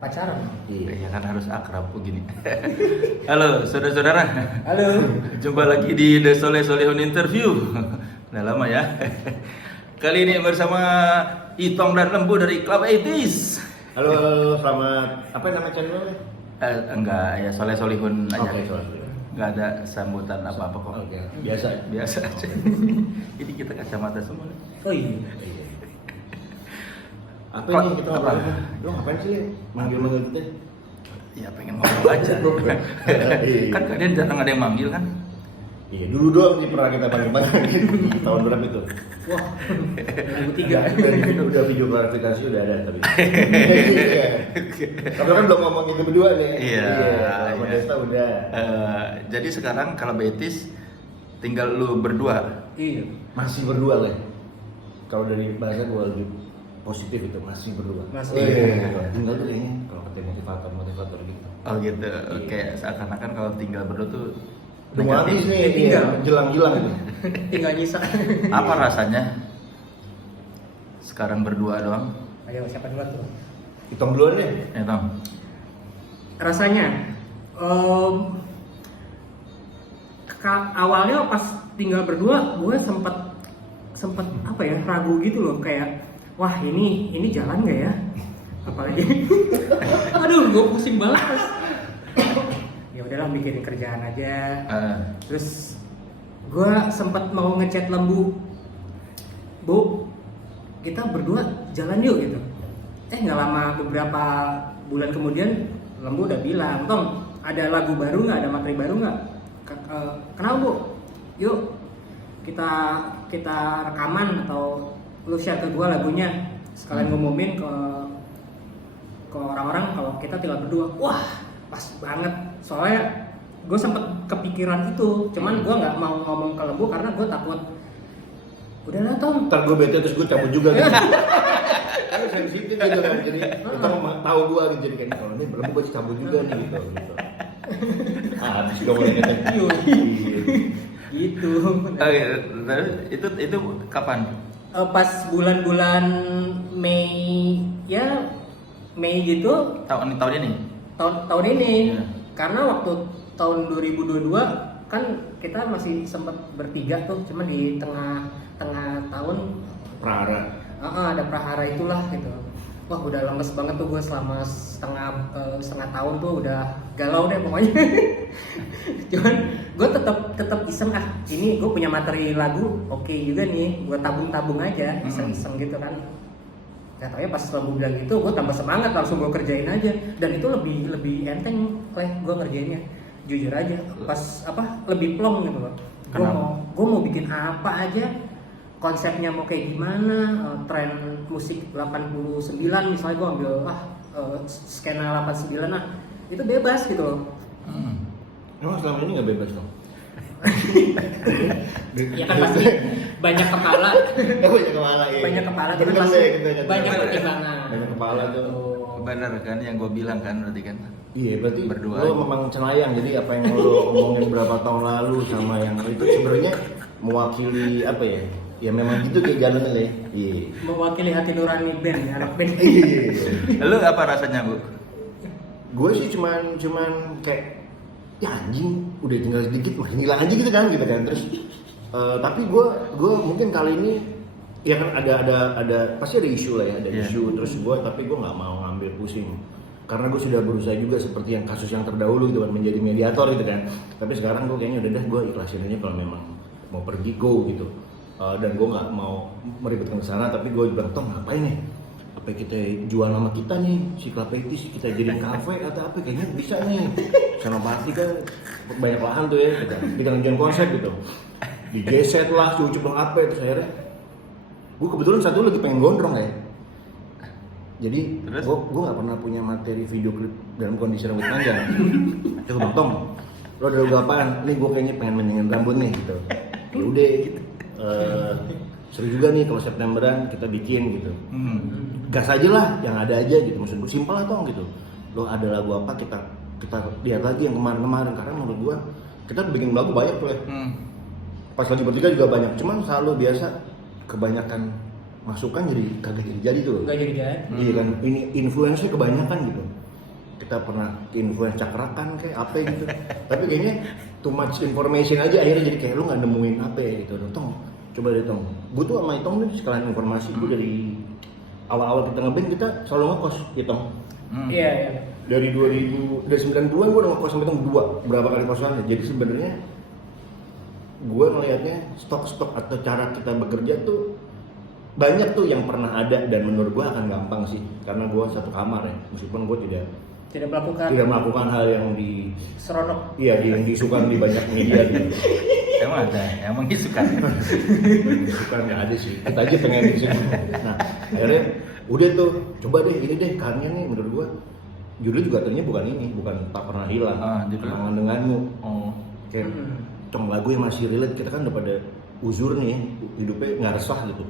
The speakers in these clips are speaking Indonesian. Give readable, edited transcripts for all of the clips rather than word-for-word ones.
Pacaran. Iya kan harus akrab begini. Halo saudara-saudara. Halo. Jumpa lagi di The Soleh Solihun Interview. Udah lama ya. Kali ini bersama Itong dan Lembu dari Club 80s. Halo, selamat. Apa nama channelnya? Enggak ya, Soleh Solihun aja. Oke, Soleh. Enggak ada sambutan apa-apa kok. Oke, biasa. Biasa aja. Ini kita kacamata semua nih. Oh iya. Apa Kok- ini kita apa? ngobrol? Lu ngapain sih? Manggil-manggil kita? Ya pengen ngobrol aja. Kan kalian jarang ada yang manggil kan? Iya, dulu doang sih pernah kita panggil-panggil. Tahun berapa itu? Wah. 2003. Udah video klarifikasi udah ada tapi. Iya. Tapi kan belum ngomong itu berdua nih. Iya, Sama iya. Desta udah. Jadi sekarang kalau Betis tinggal lu berdua. Iya. Masih berdua lah. Kalau dari bahasa gua lebih positif itu masih berdua. Masih. Iya. Tinggal tuh kayaknya kalau kata motivator gitu. Oh gitu. Kayak seakan-akan kalau tinggal berdua tuh Udah mau habis nih, Tinggal. jelang-jelang ini. Tinggal nyisa. apa rasanya sekarang berdua doang? Ayo siapa duluan tuh? Hitung duluan deh. Ya Tom. Rasanya awalnya pas tinggal berdua gue sempet apa ya, ragu gitu loh, kayak wah ini jalan nggak ya, apalagi aduh gue pusing banget. Ya udahlah, bikin kerjaan aja. Terus gue sempat mau ngechat Lembu, Bu, kita berdua jalan yuk gitu. Nggak lama, beberapa bulan kemudian Lembu udah bilang, Tong, ada lagu baru nggak, ada materi baru nggak? Kenapa Bu? Yuk kita rekaman atau lu share ke gue lagunya, sekalian ngumumin ke orang-orang kalau kita tinggal berdua. Wah, pas banget. Soalnya gue sempet kepikiran itu, cuman gue nggak mau ngomong ke Lembu karena gue takut. Udahlah Tom. Ntar gue bete terus gue cabut juga gitu. Kan sensitif gitu kan, jadi ntar tahu gue gitu, jadi kayak kalau ini belum gue cabut juga nih gitu. Habis gue mulai ngecek. Gitu. Itu kapan? Pas bulan-bulan Mei gitu, Tahun ini? tahun ini. Ya. Karena waktu tahun 2022 kan kita masih sempat bertiga tuh, cuma di tengah tahun Prahara. ada prahara itulah gitu. Wah, udah lemes banget tuh gue selama setengah tahun tuh, udah galau deh pokoknya. Cuman gue tetap iseng, ini gue punya materi lagu, oke juga nih, gue tabung aja, iseng gitu kan. Gak tau ya, pas Lembu bilang gitu, gue tambah semangat, langsung gue kerjain aja. Dan itu lebih enteng, gue ngerjainnya. Jujur aja, pas lebih plong gitu loh. Gue mau bikin apa aja, konsepnya mau kayak gimana, tren musik 89 misalnya, gue ambil skena 89 itu bebas gitu loh. Emang selama ini nggak bebas dong? Ya kan pasti banyak kepala. Banyak kepala ya. Banyak kepala, Tapi tapi kan pasti kita banyak pertimbangan. Banyak kepala tuh. Benar kan yang gue bilang kan berarti kan? Iya, berarti Berdua. lo memang cenayang, jadi apa yang lo omongin berapa tahun lalu sama yang itu sebenarnya mewakili apa ya? Ya memang gitu kayak jalannya lah. Iya. Mewakili hati nurani band, anak band. Iya. Lu apa rasanya, Bu? Gue sih cuman kayak ya anjing udah tinggal sedikit makin hilang aja gitu kan terus tapi gue mungkin kali ini ya kan ada pasti ada isu lah ya, ada isu, terus tapi gue nggak mau ngambil pusing karena gue sudah berusaha juga seperti yang kasus yang terdahulu gitu kan, menjadi mediator gitu kan. Tapi sekarang gue kayaknya udah gue ikhlasin aja kalau memang mau pergi go gitu. Dan gue nggak mau meribetkan ke sana, tapi gue bilang, Tom ngapain nih? Apa kita jual nama kita nih, si Club 80s, kita jadiin kafe atau apa, kayaknya bisa nih. Senopati kan banyak lahan tuh ya, kita nunjukin konsep gitu. Digeset lah, cucup dong apa, terus akhirnya gue kebetulan satu lagi pengen gondrong ya. Jadi gue nggak pernah punya materi video klip dalam kondisi rambut panjang. Coba Bang Tom, lo ada lagu apaan? Nih gue kayaknya pengen mendingin rambut nih gitu. Ya udah, seru juga nih kalau Septemberan kita bikin gitu. Gas aja lah, yang ada aja gitu. Maksud gue simpel atau gitu. Lo ada lagu apa, kita lihat lagi yang kemarin karena menurut gue kita bikin lagu banyak tuh ya. Pas lagi bertiga juga banyak, cuman selalu biasa kebanyakan masukan jadi kagak jadi tuh. Gak jadi. Iya kan, ini influence-nya kebanyakan gitu. kita pernah influence cakrakan kayak apa gitu. Tapi kayaknya too much information aja akhirnya jadi kayak lu nggak nemuin apa ya gitu. Tong, coba deh Tong. Gue tuh sama Itong nih sekalian informasi gue dari awal-awal kita ngeband kita selalu ngekos Itong. Iya. Dari 90-an gue udah ngekos sama Itong berapa kali kosannya. Jadi sebenarnya gue ngelihatnya stok-stok atau cara kita bekerja tuh banyak tuh yang pernah ada dan menurut gue akan gampang sih karena gue satu kamar ya meskipun gue tidak melakukan hal yang seronok. Iya, yang disukai di banyak media gitu. Emang ada, emang disukai. Disukai nggak ada sih. Kita aja pengen disukai. Nah, akhirnya udah tuh, coba deh ini deh karya nih menurut gua. Judul juga ternyata bukan ini, bukan Tak Pernah Hilang. Kenangan denganmu. Oh. Kayak lagu yang masih relate kita kan udah pada uzur nih, hidupnya nggak resah gitu.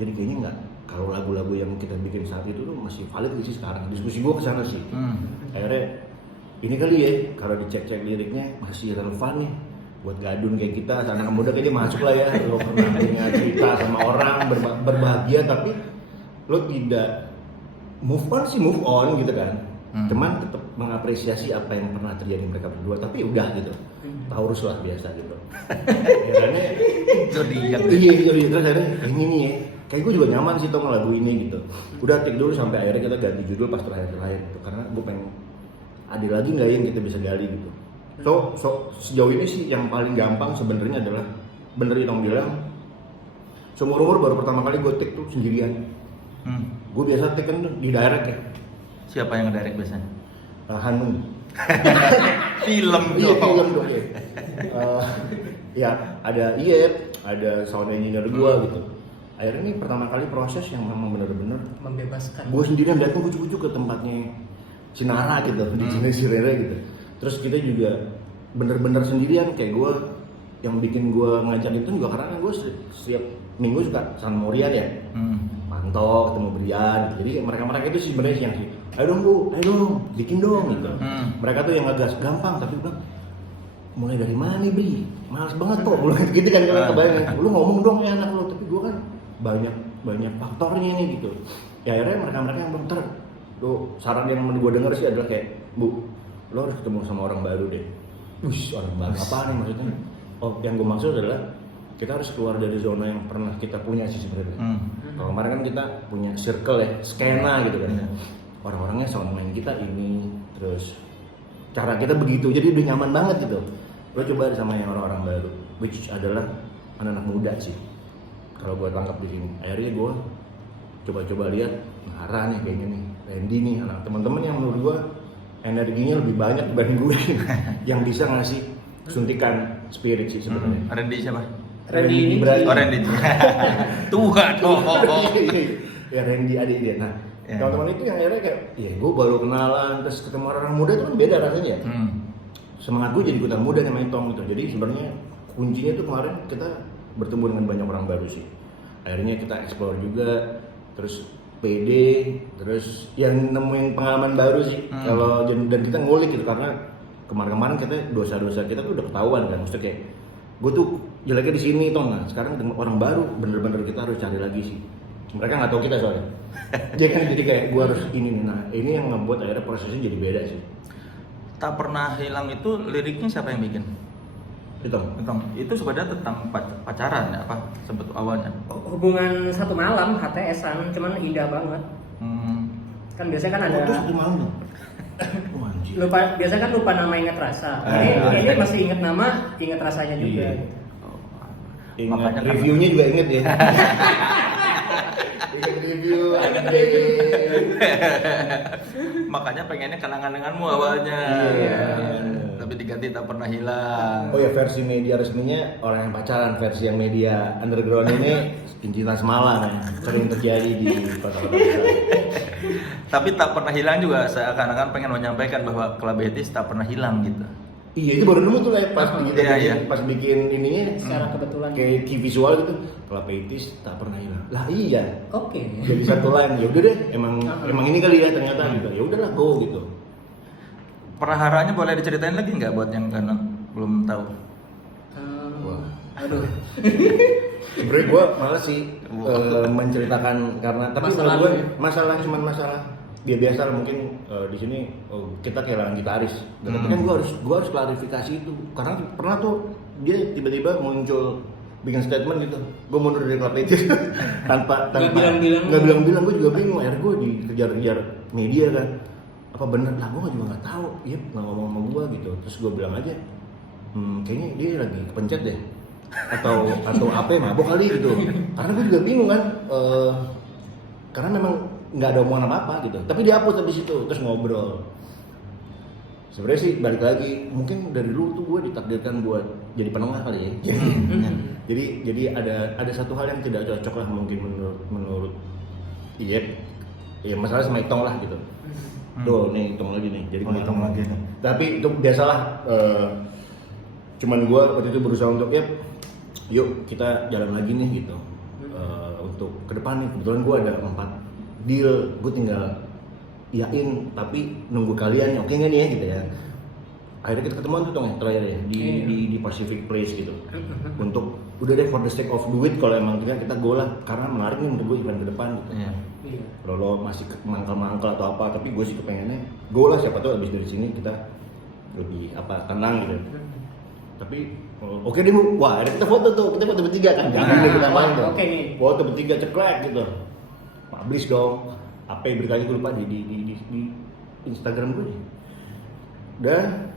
Jadi kayaknya nggak. Kalau lagu-lagu yang kita bikin saat itu tuh masih valid sih sekarang. Diskusi gua kesana sih. Akhirnya ini kali ya, kalau dicek-cek liriknya masih relevan nih buat gadun kayak kita, anak muda kayaknya masuk lah ya. Lo pernah punya cerita sama orang berbahagia tapi lo tidak move on gitu kan. Cuman tetap mengapresiasi apa yang pernah terjadi mereka berdua, tapi udah gitu. Taurus lah biasa gitu. Akhirnya Zodiak. Iya, terus akhirnya ini nih ya. Kayak gue juga nyaman sih sama lagu ini gitu. Udah take dulu sampai akhirnya kita ganti judul pas terakhir gitu. Karena gue pengen ada lagi nggak yang kita bisa gali gitu. So sejauh ini sih yang paling gampang sebenarnya adalah bener Itong bilang. Seumur umur baru pertama kali gue take tuh sendirian. Gue biasa take kan di direct ya. Siapa yang ngedirect biasanya? Hanung. Film Iya film dong ya. Ya ada Iep, ada sound engineer gue gitu. Akhirnya ini pertama kali proses yang memang benar-benar membebaskan. Gue sendirian datang kucu-kucu ke tempatnya Sinara gitu, di sini Sirere gitu. Terus kita juga bener-bener sendirian kayak gue yang bikin gue ngajak itu juga karena kan gue setiap minggu suka sama Morian ya. Mantau ketemu Brian gitu. Jadi mereka itu sih sebenarnya yang sih, ayo dong, bikin dong gitu. Mereka tuh yang agak gampang tapi bilang mulai dari mana nih Bri? Males banget kok, mulai gitu kan kalau kebayang. Lu ngomong dong ya anak lu, tapi gue kan banyak faktornya nih gitu. Ya akhirnya mereka yang bentar tuh saran yang gue denger sih adalah kayak Bu, lo harus ketemu sama orang baru deh. Orang baru apa nih maksudnya? Oh, yang gue maksud adalah kita harus keluar dari zona yang pernah kita punya sih sebenarnya. Kalau kemarin kan kita punya circle ya, skena gitu kan. Orang-orangnya sound main kita ini, terus cara kita begitu, jadi udah nyaman banget gitu. Lo coba sama yang orang-orang baru, which adalah anak-anak muda sih. Kalau gue tangkap di sini, akhirnya gue coba-coba lihat, arah nih kayaknya nih, Randy nih, anak teman-teman yang menurut gue energinya lebih banyak dibanding gue, yang bisa ngasih suntikan spirit sih sebenarnya. Randy siapa? Randy ini. Oh Randy. Tuhan. Ya Randy adik dia. Nah, teman-teman itu yang akhirnya kayak, ya gue baru kenalan, terus ketemu orang muda itu kan beda rasanya. Semangat gue jadi ikutan muda namanya Tom gitu. Jadi sebenarnya kuncinya itu kemarin kita bertemu dengan banyak orang baru sih. Akhirnya kita explore juga, terus PD, terus yang nemuin pengalaman baru sih. Kalau dan kita ngulik gitu karena kemarin-kemarin kita dosa-dosa kita tuh udah ketahuan kan. Maksudnya kayak gue tuh jeleknya di sini Tom. Nah, sekarang orang baru bener-bener kita harus cari lagi sih. Mereka nggak tahu kita soalnya. Jadi kayak gue harus ini nih. Nah, ini yang ngebuat akhirnya prosesnya jadi beda sih. Tak Pernah Hilang itu liriknya siapa yang bikin? Itu sebenarnya tentang pacaran ya apa sebut awalnya? Hubungan satu malam HTS-an, cuman indah banget. Kan biasanya kan ada. Itu satu malam dong. Biasanya kan lupa nama ingat rasa. Ini masih ingat nama, ingat rasanya juga. Ingat, makanya reviewnya juga inget ya. Ingat review. Makanya pengennya kenangan denganmu awalnya. Tapi diganti Tak Pernah Hilang. Oh ya, versi media resminya orang yang pacaran, versi yang media underground ini Cinta Semalam ya. Sering terjadi di kota-kota besar. Tapi Tak Pernah Hilang juga seakan-akan pengen menyampaikan bahwa Club Etis tak pernah hilang gitu. Iya, itu baru nemu tuh lah pas pas bikin ininya secara kebetulan kayak key visual gitu. Club Etis tak pernah hilang. Lah iya. Oke. Jadi satu line, ya udah deh, emang ini kali ya ternyata gitu. Ya udahlah go gitu. Perharanya boleh diceritain lagi nggak buat yang kan belum tahu? Wah. Aduh. Sebenarnya gue malas sih menceritakan karena tapi masalah gue masalah dia biasa mungkin di sini kita kehilangan gitaris. Tapi kan gua harus klarifikasi itu karena pernah tuh dia tiba-tiba muncul bikin statement gitu, gue mundur dari klub itu tanpa bilang-bilang. nggak bilang-bilang, gue juga bingung. Akhirnya gue dikejar-kejar media kan, apa bener lah, gue juga nggak tahu, iya nggak ngomong sama gue gitu. Terus gue bilang aja, kayaknya dia lagi kepencet deh, atau apa ya, mabok kali gitu. Karena gue juga bingung kan, karena memang nggak ada omongan apa-apa gitu. Tapi dihapus habis itu, terus ngobrol. Sebenarnya sih balik lagi, mungkin dari dulu tuh gue ditakdirkan buat jadi penengah kali ya. Jadi ada satu hal yang tidak cocok lah mungkin menurut Iyep. Ya masalah sama Itong lah gitu. Tuh nih Itong lagi nih. Jadi Itong lagi nih. Tapi itu biasalah. Cuman gue waktu itu berusaha untuk yuk kita jalan lagi nih gitu. Untuk ke depan nih. Kebetulan gue ada 4 deal. Gue tinggal iyain, tapi nunggu kalian oke nggak nih ya gitu ya. Akhirnya kita ketemuan tuh dong terakhir ya di Pacific Place gitu. Untuk udah deh for the sake of duit, kalau emang kita go lah, karena menarik nih untuk gue event ke depan gitu. Kalau lo masih mangkal atau apa, tapi gue sih kepengennya go lah, siapa tuh abis dari sini kita lebih tenang gitu. Tapi oke deh Bu, wah ada kita foto bertiga kan, jangan deh kita main tuh. Foto bertiga ceklek gitu, publish dong. Apa yang berkali gue lupa di Instagram gue nih. Dan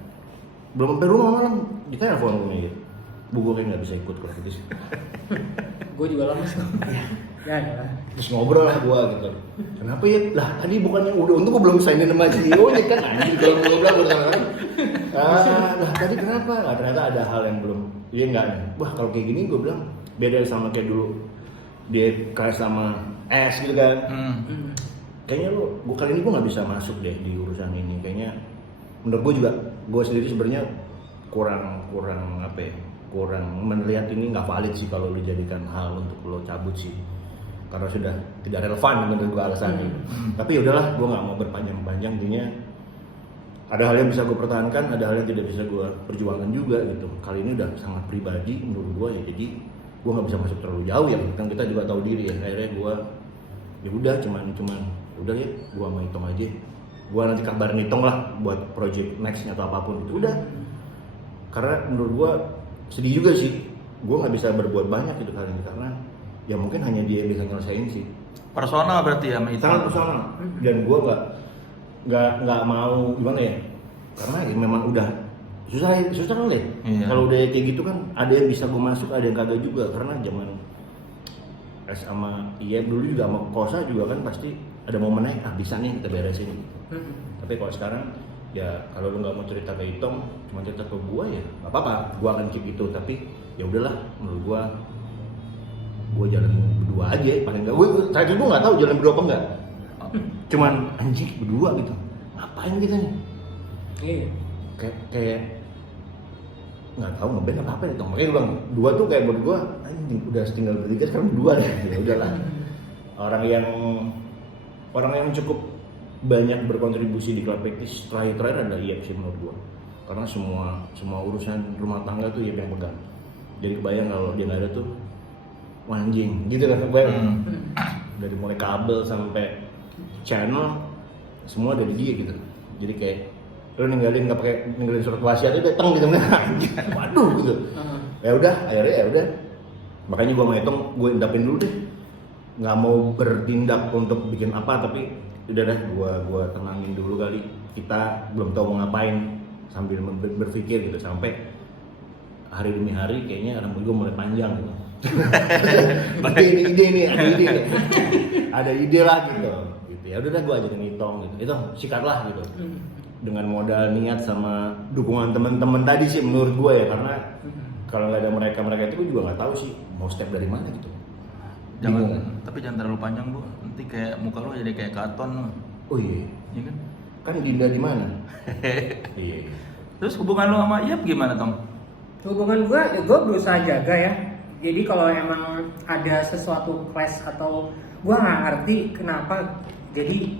belum sampai rumah malam ditelepon gue gitu. Bu, gue kayak nggak bisa ikut kalau gitu sih. Gue juga lama sih. Ya. Terus ngobrol lah gue gitu. Kenapa ya? Lah tadi bukannya udah, untung gue belum signin sama CEO nya kan. Anjing kalau ngobrol bersama. Lah tadi kenapa? Lah ternyata ada hal yang belum. Iya enggak nih. Wah kalau kayak gini gue bilang beda sama kayak dulu. Dia kelas sama S gitu kan. Kayaknya gue kali ini gue nggak bisa masuk deh di urusan ini. Kayaknya menurut gue juga, gue sendiri sebenarnya kurang apa ya, kurang melihat ini nggak valid sih kalau dijadikan hal untuk lo cabut sih, karena sudah tidak relevan menurut gue alasannya. Tapi ya udahlah, gue nggak mau berpanjang-panjang. Intinya ada hal yang bisa gue pertahankan, ada hal yang tidak bisa gue perjuangkan juga gitu. Kali ini udah sangat pribadi menurut gue ya, jadi gue nggak bisa masuk terlalu jauh ya. Kan kita juga tahu diri ya. Akhirnya gue ya udah cuman udah ya, gue sama Itong aja. Gue nanti kabarin Itong lah buat project nextnya atau apapun itu udah. Karena menurut gue sedih juga sih, gue nggak bisa berbuat banyak gitu kali ini, karena ya mungkin hanya dia yang bisa nyelesain sih. Personal berarti ya sama Itong. Sangat personal. Dan gue nggak mau gimana ya, karena ya memang udah susah kan deh. Iya. Kalau udah kayak gitu kan ada yang bisa gue masuk, ada yang kagak juga. Karena zaman S sama Iyep dulu juga sama Kosa juga kan pasti ada momennya, bisa nih kita beresin gitu. Tapi kalau sekarang ya kalau lu nggak mau cerita ke Itong, cuma cerita ke gue ya nggak apa-apa, gue akan keep itu. Tapi ya udahlah, menurut gue jalan berdua aja paling nggak. Terakhir gue nggak tahu jalan berdua apa enggak. Cuman anjing berdua gitu, ngapain kita nih? Kayak nggak tahu ngeband apa nih Tong. Makanya gue bilang dua tuh kayak menurut gue anjing udah tinggal bertiga, sekarang berdua deh. Ya udahlah. Orang yang cukup banyak berkontribusi di Club Practice terakhir ada Iyep sih menurut gua, karena semua urusan rumah tangga tuh Iyep yang pegang. Jadi kebayang kalau dia nggak ada tuh anjing gitu kan, kebayang. Dari mulai kabel sampai channel semua dari dia gitu. Jadi kayak lu ninggalin surat wasiat itu datang gitu kan. Waduh gitu. Ya udah, akhirnya ya udah. Makanya gua mau hitung, gue endapin dulu deh. Nggak mau bertindak untuk bikin apa, tapi udah deh gua tenangin dulu kali. Kita belum tahu mau ngapain, sambil berpikir gitu sampai hari demi hari kayaknya rambut gua mulai panjang gitu. Ada ide lah gitu. Ya udah deh gua ajakin Itong gitu. Itong sikatlah gitu. Dengan modal niat sama dukungan teman-teman tadi sih menurut gua ya, karena kalau nggak ada mereka itu gua juga nggak tahu sih mau step dari mana gitu. Tapi jangan terlalu panjang Bu, nanti kayak muka lu jadi kayak karton. Oh iya kan? Kan Dinda di mana? Iya. Terus hubungan lu sama Iyep gimana Tong? Hubungan gue berusaha jaga ya. Jadi kalau emang ada sesuatu clash atau gue nggak ngerti kenapa, jadi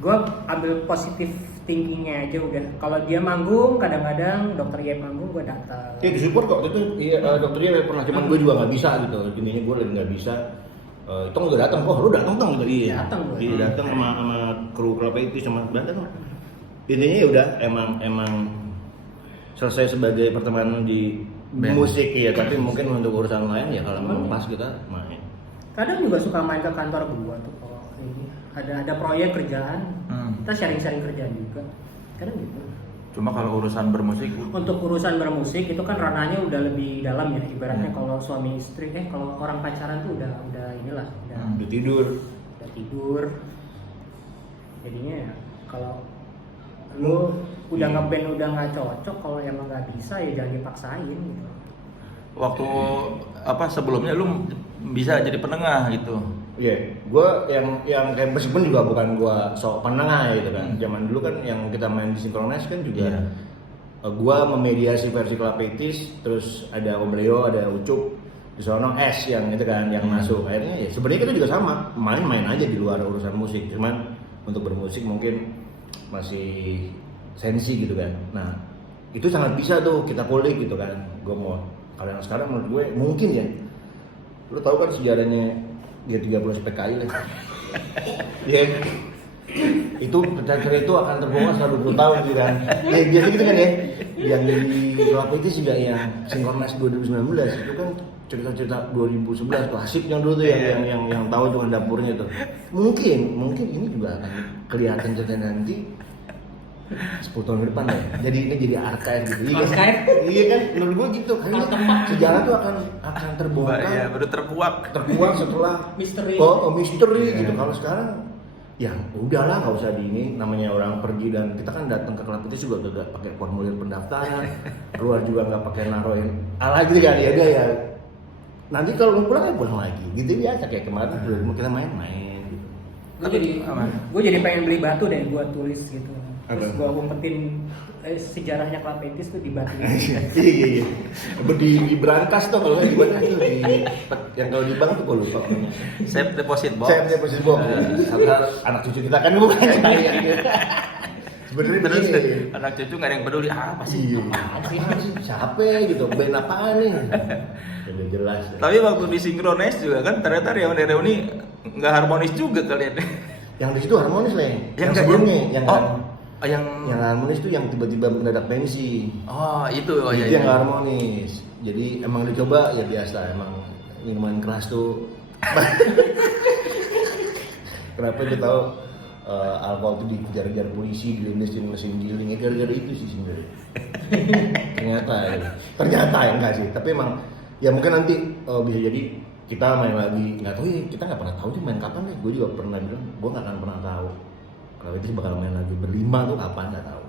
gue ambil positif thinkingnya aja udah. Kalau dia manggung, kadang-kadang dokter Iyep manggung gue datang. Iya support kok, itu dokter Iyep pernah, cuman gue juga nggak bisa gitu. Intinya gue lagi nggak bisa. Itong udah datang, lu datang Tong gitu. Datang gue. Iya datang sama kru Club 80 sama band tuh intinya ya udah emang selesai sebagai pertemanan di Band. musik ya, tapi mungkin untuk urusan lain ya kalau memang pas kita main. Kadang juga suka main ke kantor gua tuh kalau ini ada proyek kerjaan, kita sharing-sharing kerjaan juga. Kadang gitu. Cuma kalau urusan bermusik, Untuk urusan bermusik itu kan ranahnya udah lebih dalam ya, ibaratnya kalau suami istri kalau orang pacaran tuh udah inilah Udah tidur. udah tidur. Jadinya ya kalau lu udah ngeband udah nggak cocok, kalau emang nggak bisa ya jangan dipaksain gitu. waktu sebelumnya lu bisa jadi penengah gitu. Iya, gue yang kayak meskipun juga bukan gue sok penengah gitu kan. Zaman dulu kan yang kita main di Synchronize kan juga gue memediasi versi Club 80s, terus ada Om Leo, ada Ucup, di sono S yang itu kan yang masuk. Akhirnya ya sebenarnya kita juga sama, main-main aja di luar urusan musik. Cuman untuk bermusik mungkin masih sensi gitu kan. Nah, itu sangat bisa tuh kita kulik gitu kan. Gue mau kalau yang sekarang menurut gue mungkin ya. Lu tahu kan sejarahnya G30 SPKI lah. Ya, itu cerita itu akan terbongkar setelah 20 tahun gitu kan. Ya biasa gitu kan ya. Yang di Club itu juga yang Synchronize 2019 itu kan cerita-cerita 2011 klasiknya dulu tuh yang tahu cuma dapurnya tuh. Mungkin ini juga akan kelihatan cerita nanti 10 tahun ke depan ya. Jadi ini jadi archive gitu. Iya kan? Menurut gua gitu. Karena sejarah tuh akan terbongkar. Ya, baru terkuak Setelah Misteri. misteri gitu. Kalau sekarang ya udahlah nggak usah di ini, namanya orang pergi dan kita kan datang ke klub itu juga gak pakai formulir pendaftaran, keluar juga nggak pakai naruhin ala gitu kan. Ya udah ya. Nanti kalau mau pulang ya pulang lagi. Gitu biasa kayak kemarin dulu kita main-main gitu. Gue jadi pengen beli batu deh buat tulis gitu. Terus Apa? gue umpetin sejarahnya Club 80s tuh di batu. Iya. Di brankas tuh kalau nggak di brankas tuh yang kalau di bank tuh gue lupa. safe deposit box. Saya posisi box. Anak cucu kita kan bukan saya. Sebenarnya Terus begini. anak cucu nggak ada yang peduli apa sih. Iya. Apaan sih? Siapa gitu? Band apaan nih? Udah jelas. Tapi waktu di Synchronize juga kan ternyata reuni nggak harmonis juga kalian. Yang di situ harmonis lah. Yang nggak- sebelumnya yang yang harmonis tuh yang tiba-tiba mendadak pensi. itu Itu yang nggak harmonis. Jadi emang dicoba ya biasa, emang minuman keras tuh. Kenapa dia tahu alkohol itu dikejar-kejar polisi, dilindas di mesin giling, ya gara-gara itu sih sebenarnya. Ternyata ya enggak sih, tapi emang ya mungkin nanti bisa jadi kita main lagi, nggak tahu ya, kita nggak pernah tahu sih main kapan ya. Gue juga pernah bilang, gue nggak akan pernah tahu kalau itu bakal main lagi berlima tuh kapan, nggak tahu.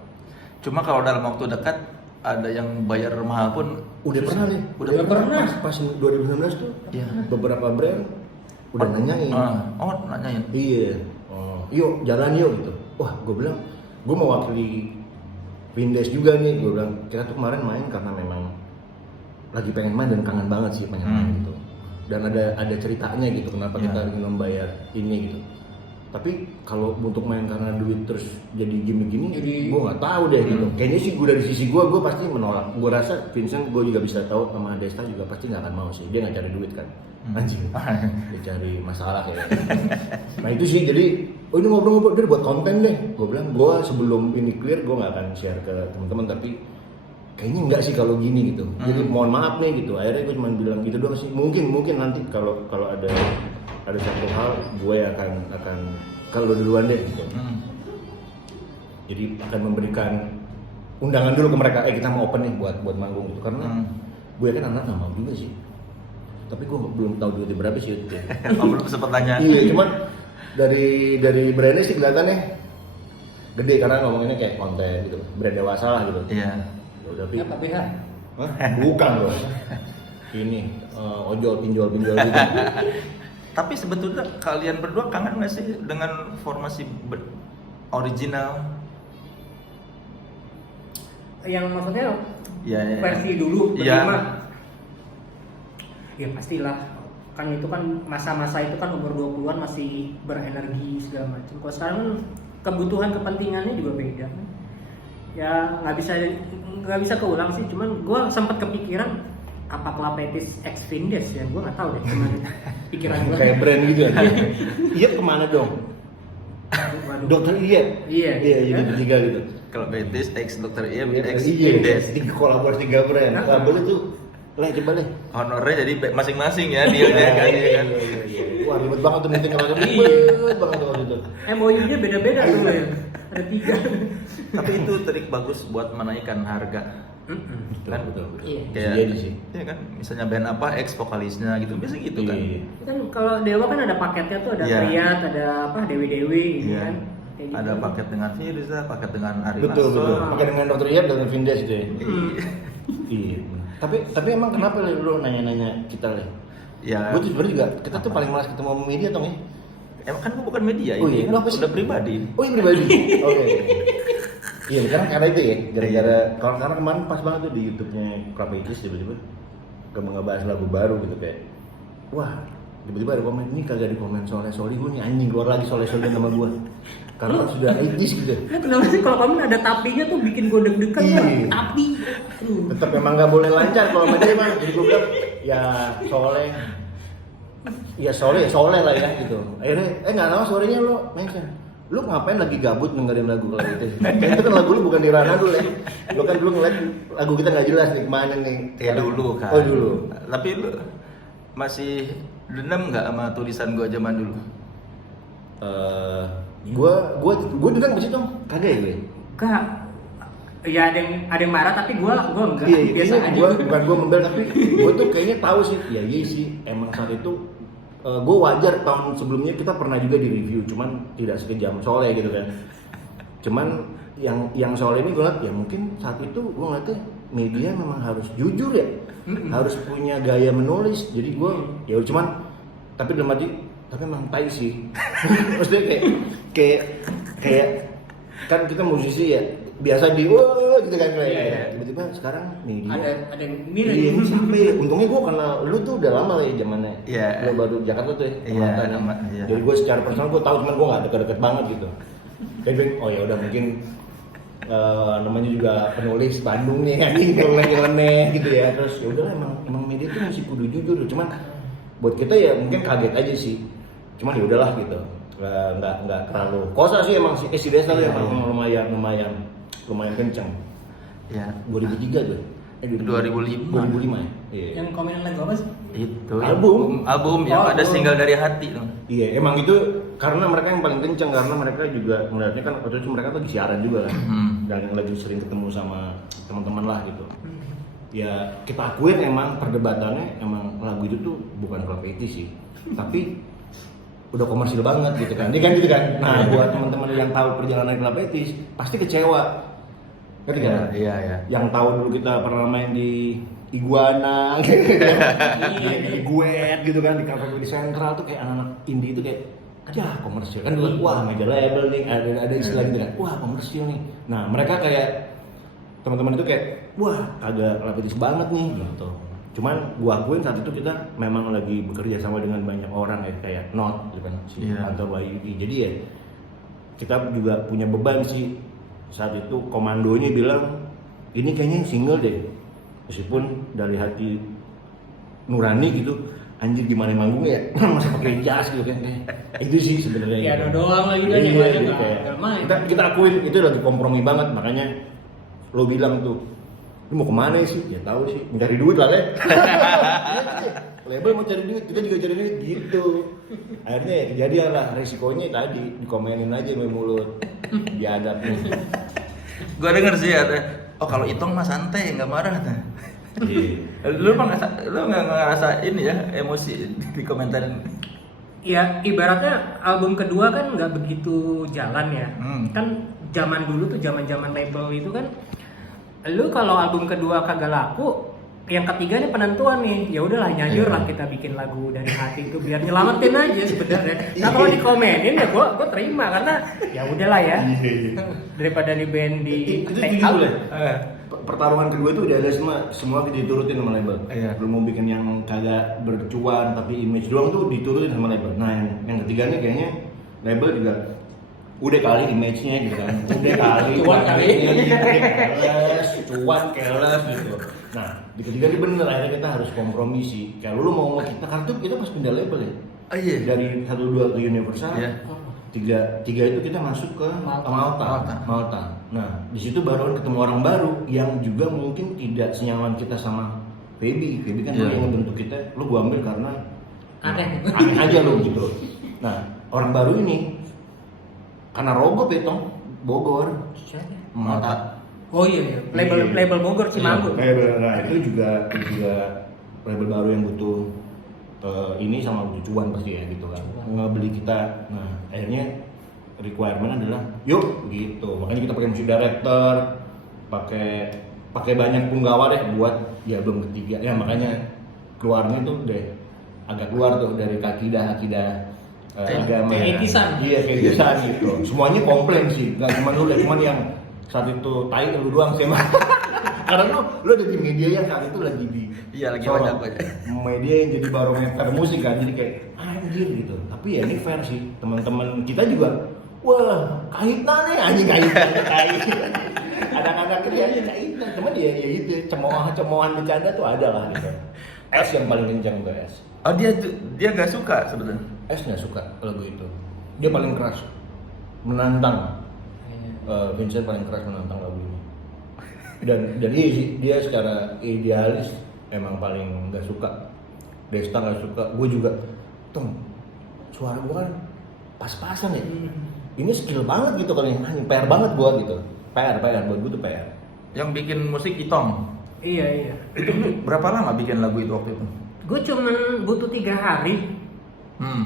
Cuma kalau dalam waktu dekat ada yang bayar mahal pun Udah pernah nih, Udah pernah. pas 2019 tuh Iya. beberapa brand udah nanyain. Nanyain. Iya, yuk jalan yuk gitu. Wah, gue bilang, gue mau wakili Vindes juga nih. Gue bilang, kita tuh kemarin main karena memang lagi pengen main dan kangen banget sih pengen main gitu. Dan ada ceritanya gitu, kenapa kita ingin membayar ini gitu. Tapi kalau untuk main karena duit terus jadi gimmick gini, gue nggak tahu deh gitu. Kayaknya sih gue dari sisi gue pasti menolak. Gue rasa Vincent gue juga bisa tahu sama Desta juga pasti nggak akan mau sih. Dia nggak cari duit kan, anjing. Dia cari masalah kayaknya. Nah itu sih jadi, ini ngobrol-ngobrol dia buat konten deh. Gue bilang, gue sebelum ini clear gue nggak akan share ke teman-teman, tapi kayaknya enggak sih kalau gini gitu. Jadi mohon maaf nih gitu. Akhirnya gue cuma bilang gitu doang sih. Mungkin nanti kalau ada satu hal gue akan kalau duluan deh gitu. Jadi akan memberikan undangan dulu ke mereka. Kita mau open nih buat manggung gitu. Karena gue kan anak nggak mau juga sih. Tapi gue belum tahu duitnya berapa sih itu. Belum sempat tanya. Iya, cuman dari brandnya sih kelihatannya gede karena ngomonginnya kayak konten gitu, brand dewasa lah gitu. Iya. Udah Apa BH? Hah? Bukan loh. Ini ojol pinjol gitu. Tapi sebetulnya kalian berdua kangen nggak sih dengan formasi original? Yang maksudnya Ya. versi dulu Iya. berlima. Ya pastilah. Kan itu kan masa-masa itu kan umur 20-an masih berenergi segala macam. Kalau sekarang kebutuhan kepentingannya juga beda. Ya nggak bisa keulang sih. Cuman gue sempat kepikiran apa Club 80s X Vindes ya, gue nggak tahu deh cuman pikiran gue. Kayak brand gitu ya. Iya kemana dong? Waduh. Dokter Iya. Iya, jadi kan? bertiga gitu. Kalau Betis X Dokter Iem X Iya, Indes. tiga kolaborasi tiga brand. Nah. Nah, boleh tuh. Coba deh. Honornya jadi masing-masing ya dealnya kan. Iya. Wah, ribet banget tuh meeting kalau ribet banget tuh waktu itu. MOU-nya beda-beda tuh ya. Ada 3. Tapi itu trik bagus buat menaikkan harga. Kan Betul. Iya. Kayak Jadi sih. iya kan, misalnya band apa ex vokalisnya gitu, biasa gitu kan. Iya. Kan kalau Dewa kan ada paketnya tuh, ada Iya. Riyad, ada apa Dewi-Dewi gitu Iya. kan. Kayak gitu. Ada paket dengan Firza, paket dengan Ari Betul. Lasso. Pakai dengan Dokter Iya dan Vindes gitu ya. Hmm. Iya. Tapi emang kenapa lu nanya-nanya kita Le? Ya, Gue tuh sebenarnya juga kita tuh paling malas ketemu sama media Tong ya. emang kan gua bukan media Oh ini, iya, kenapa sih? udah pribadi. Oh iya pribadi. Oke. Iya, karena itu ya. Gara-gara karena kemarin pas banget tuh di YouTube-nya Club Etis tiba-tiba ngebahas lagu baru gitu kayak. Wah, tiba-tiba ada komen ini kagak di komen Soleh Solihun nih anjing keluar lagi Soleh Solihun nama gua. Karena sudah etis gitu. Nah, kenapa sih kalau kamu ada tapinya tuh bikin gue deg-degan Iya. kan? Tapi. Tetap memang nggak boleh lancar kalau sama dia mah. Jadi gua bilang ya Soleh. Ya Soleh lah ya gitu. Akhirnya nggak tahu sorenya lo mention. Lu ngapain lagi gabut dengerin lagu kalau gitu? Itu kan lagu lu bukan di ranah dulu ya. Lu kan dulu ngeliat lagu kita nggak jelas nih kemana nih. Ya dulu kan. Oh dulu. Tapi lu masih dendam nggak sama tulisan gua zaman dulu? Gue dendam ke situ kagak ya gue. Enggak. Ya ada yang marah tapi gue enggak. Iya, Biasa aja. bukan gue membel tapi gue tuh kayaknya tahu sih. Ya iya sih, emang saat itu gue wajar tahun sebelumnya kita pernah juga di review, cuman tidak sekejam Soleh gitu kan. Cuman yang Soleh ini gue liat ya mungkin saat itu gue ngeliatnya media memang harus jujur ya, harus punya gaya menulis. Jadi gue ya cuman tapi dalam arti tapi emang tai sih. Maksudnya kayak kan kita musisi ya biasa di wah gitu kan kayak Iya. tiba-tiba sekarang nih Ada yang mirip. iya ini siapa ya? Untungnya gue kenal lu tuh udah lama lah ya zamannya. Iya. Lu baru Jakarta tuh ya. Iya, mantan ya. iya. Jadi gue secara personal gue tahu cuman gue nggak deket-deket banget gitu. Jadi gue, oh ya udah mungkin namanya juga penulis Bandung nih anjing nyeleneh gitu ya. Terus ya udah emang media tuh mesti kudu jujur. Cuman buat kita ya mungkin kaget aja sih. Cuman ya udahlah gitu. Nggak terlalu. Kosa sih emang si Desa tuh emang lumayan kenceng. Ya. 2003 tuh. 2005. 2005 ya. Iya. Yang komenin lagu apa sih? Itu Album yang ada album. single dari hati tuh. Iya, emang itu karena mereka yang paling kenceng karena mereka juga melihatnya kan waktu itu mereka lagi siaran juga kan. Dan yang lagi sering ketemu sama teman-teman lah gitu. Ya kita akuin emang perdebatannya emang lagu itu tuh bukan Club Etis sih. Tapi udah komersil banget gitu kan. Dia kan gitu kan. Nah, buat teman-teman yang tahu perjalanan Club Etis pasti kecewa. Ngerti kan? Iya. Yang tahu dulu kita pernah main di Iguana gitu kan. Di Guet gitu kan di Cafe di Central tuh kayak anak-anak indie itu kayak aja komersil kan dulu wah major label nih ada istilah gitu kan wah komersil nih. Nah, mereka kayak teman-teman itu kayak wah agak lapitis banget nih gitu. Cuman gua akuin saat itu kita memang lagi bekerja sama dengan banyak orang ya kayak Not gitu kan si Anto Wahyudi. Jadi ya kita juga punya beban sih. Saat itu komandonya bilang ini kayaknya yang single deh. Meskipun dari hati nurani gitu anjir gimana manggung ya masa pakai jas gitu kan itu sih sebenarnya Ya gitu. ada doang lagi kan yang lainnya nggak main. Kita akuin itu lagi kompromi banget makanya lo bilang tuh lu mau kemana sih ya tahu sih mencari duit lah Le. Label mau cari duit kita juga cari duit gitu akhirnya ya kejadian lah resikonya tadi dikomenin aja sama mulut biadab nih. Gua denger sih ada kalau Itong mah santai nggak marah. Iya. Lu nggak ngerasa ini ya emosi di komentarin? Ya ibaratnya album kedua kan nggak begitu jalan ya. Kan zaman dulu tuh zaman label itu kan, lu kalau album kedua kagak laku, yang ketiga nih penentuan nih. Ya udahlah nyajur lah kita bikin lagu dari hati itu biar nyelamatin aja sebenarnya. Nah kalau dikomenin ya gua terima karena ya udahlah ya. Daripada di band di itu take jujur out. lah. Pertarungan kedua itu udah ada semua diturutin sama label. Iya. Lu mau bikin yang kagak bercuan tapi image doang tuh diturutin sama label. Nah yang ketiga nih kayaknya label juga udah kali image-nya gitu kan. Udah kali Cuan kali. cuan keles gitu. Nah di ketiga ini bener akhirnya kita harus kompromi sih. Kalau lu mau kita kartu kita pas pindah label ya. Oh iya. Dari 1-2 ke Universal. Iya. tiga itu kita masuk ke Malta. Malta. Nah di situ baru ketemu orang baru yang juga mungkin tidak senyaman kita sama Feby kan Iya. yang ngebentuk kita, lu gua ambil karena Aneh. aneh aja lu gitu. Nah orang baru ini karena Rogo Petong Bogor Siapa? Malta. Oh iya, Iya. label Bogor Cimanggu. Nah itu juga label baru yang butuh ini sama butuh cuan pasti ya gitu kan, ngebeli kita. Nah akhirnya requirement adalah yuk gitu, makanya kita pakai musik director, pakai banyak punggawa deh buat ya album ketiga ya, makanya keluarnya tuh deh agak keluar tuh dari kakidah agama Keetisan. iya keetisan gitu, semuanya komplain sih, nggak cuma lu, cuman yang saat itu tai lu doang sih emang. Karena lu ada di media yang saat itu lagi di Iya, lagi sorot. banyak. Media yang jadi barometer musik kan, jadi kayak anjir gitu. Tapi ya ini fair sih, teman-teman kita juga wah kaitan nih anjing kaitan. Anak-anak kerjanya kaitan, cuma dia ya itu cemoohan bercanda tuh ada lah gitu. S yang paling kencang tuh S. Oh dia nggak suka sebetulnya. S nggak suka lagu itu, dia paling keras menantang. Vincent paling keras menantang lagu ini. Dan iya sih, dia secara idealis emang paling nggak suka. Desta nggak suka, gue juga. Tong, suara gue kan pas-pasan ya. Ini skill banget gitu kan, anjing PR banget gue gitu. PR buat gue tuh PR. Yang bikin musik Itong. Iya. Itu berapa lama bikin lagu itu waktu itu? Gue cuman butuh 3 hari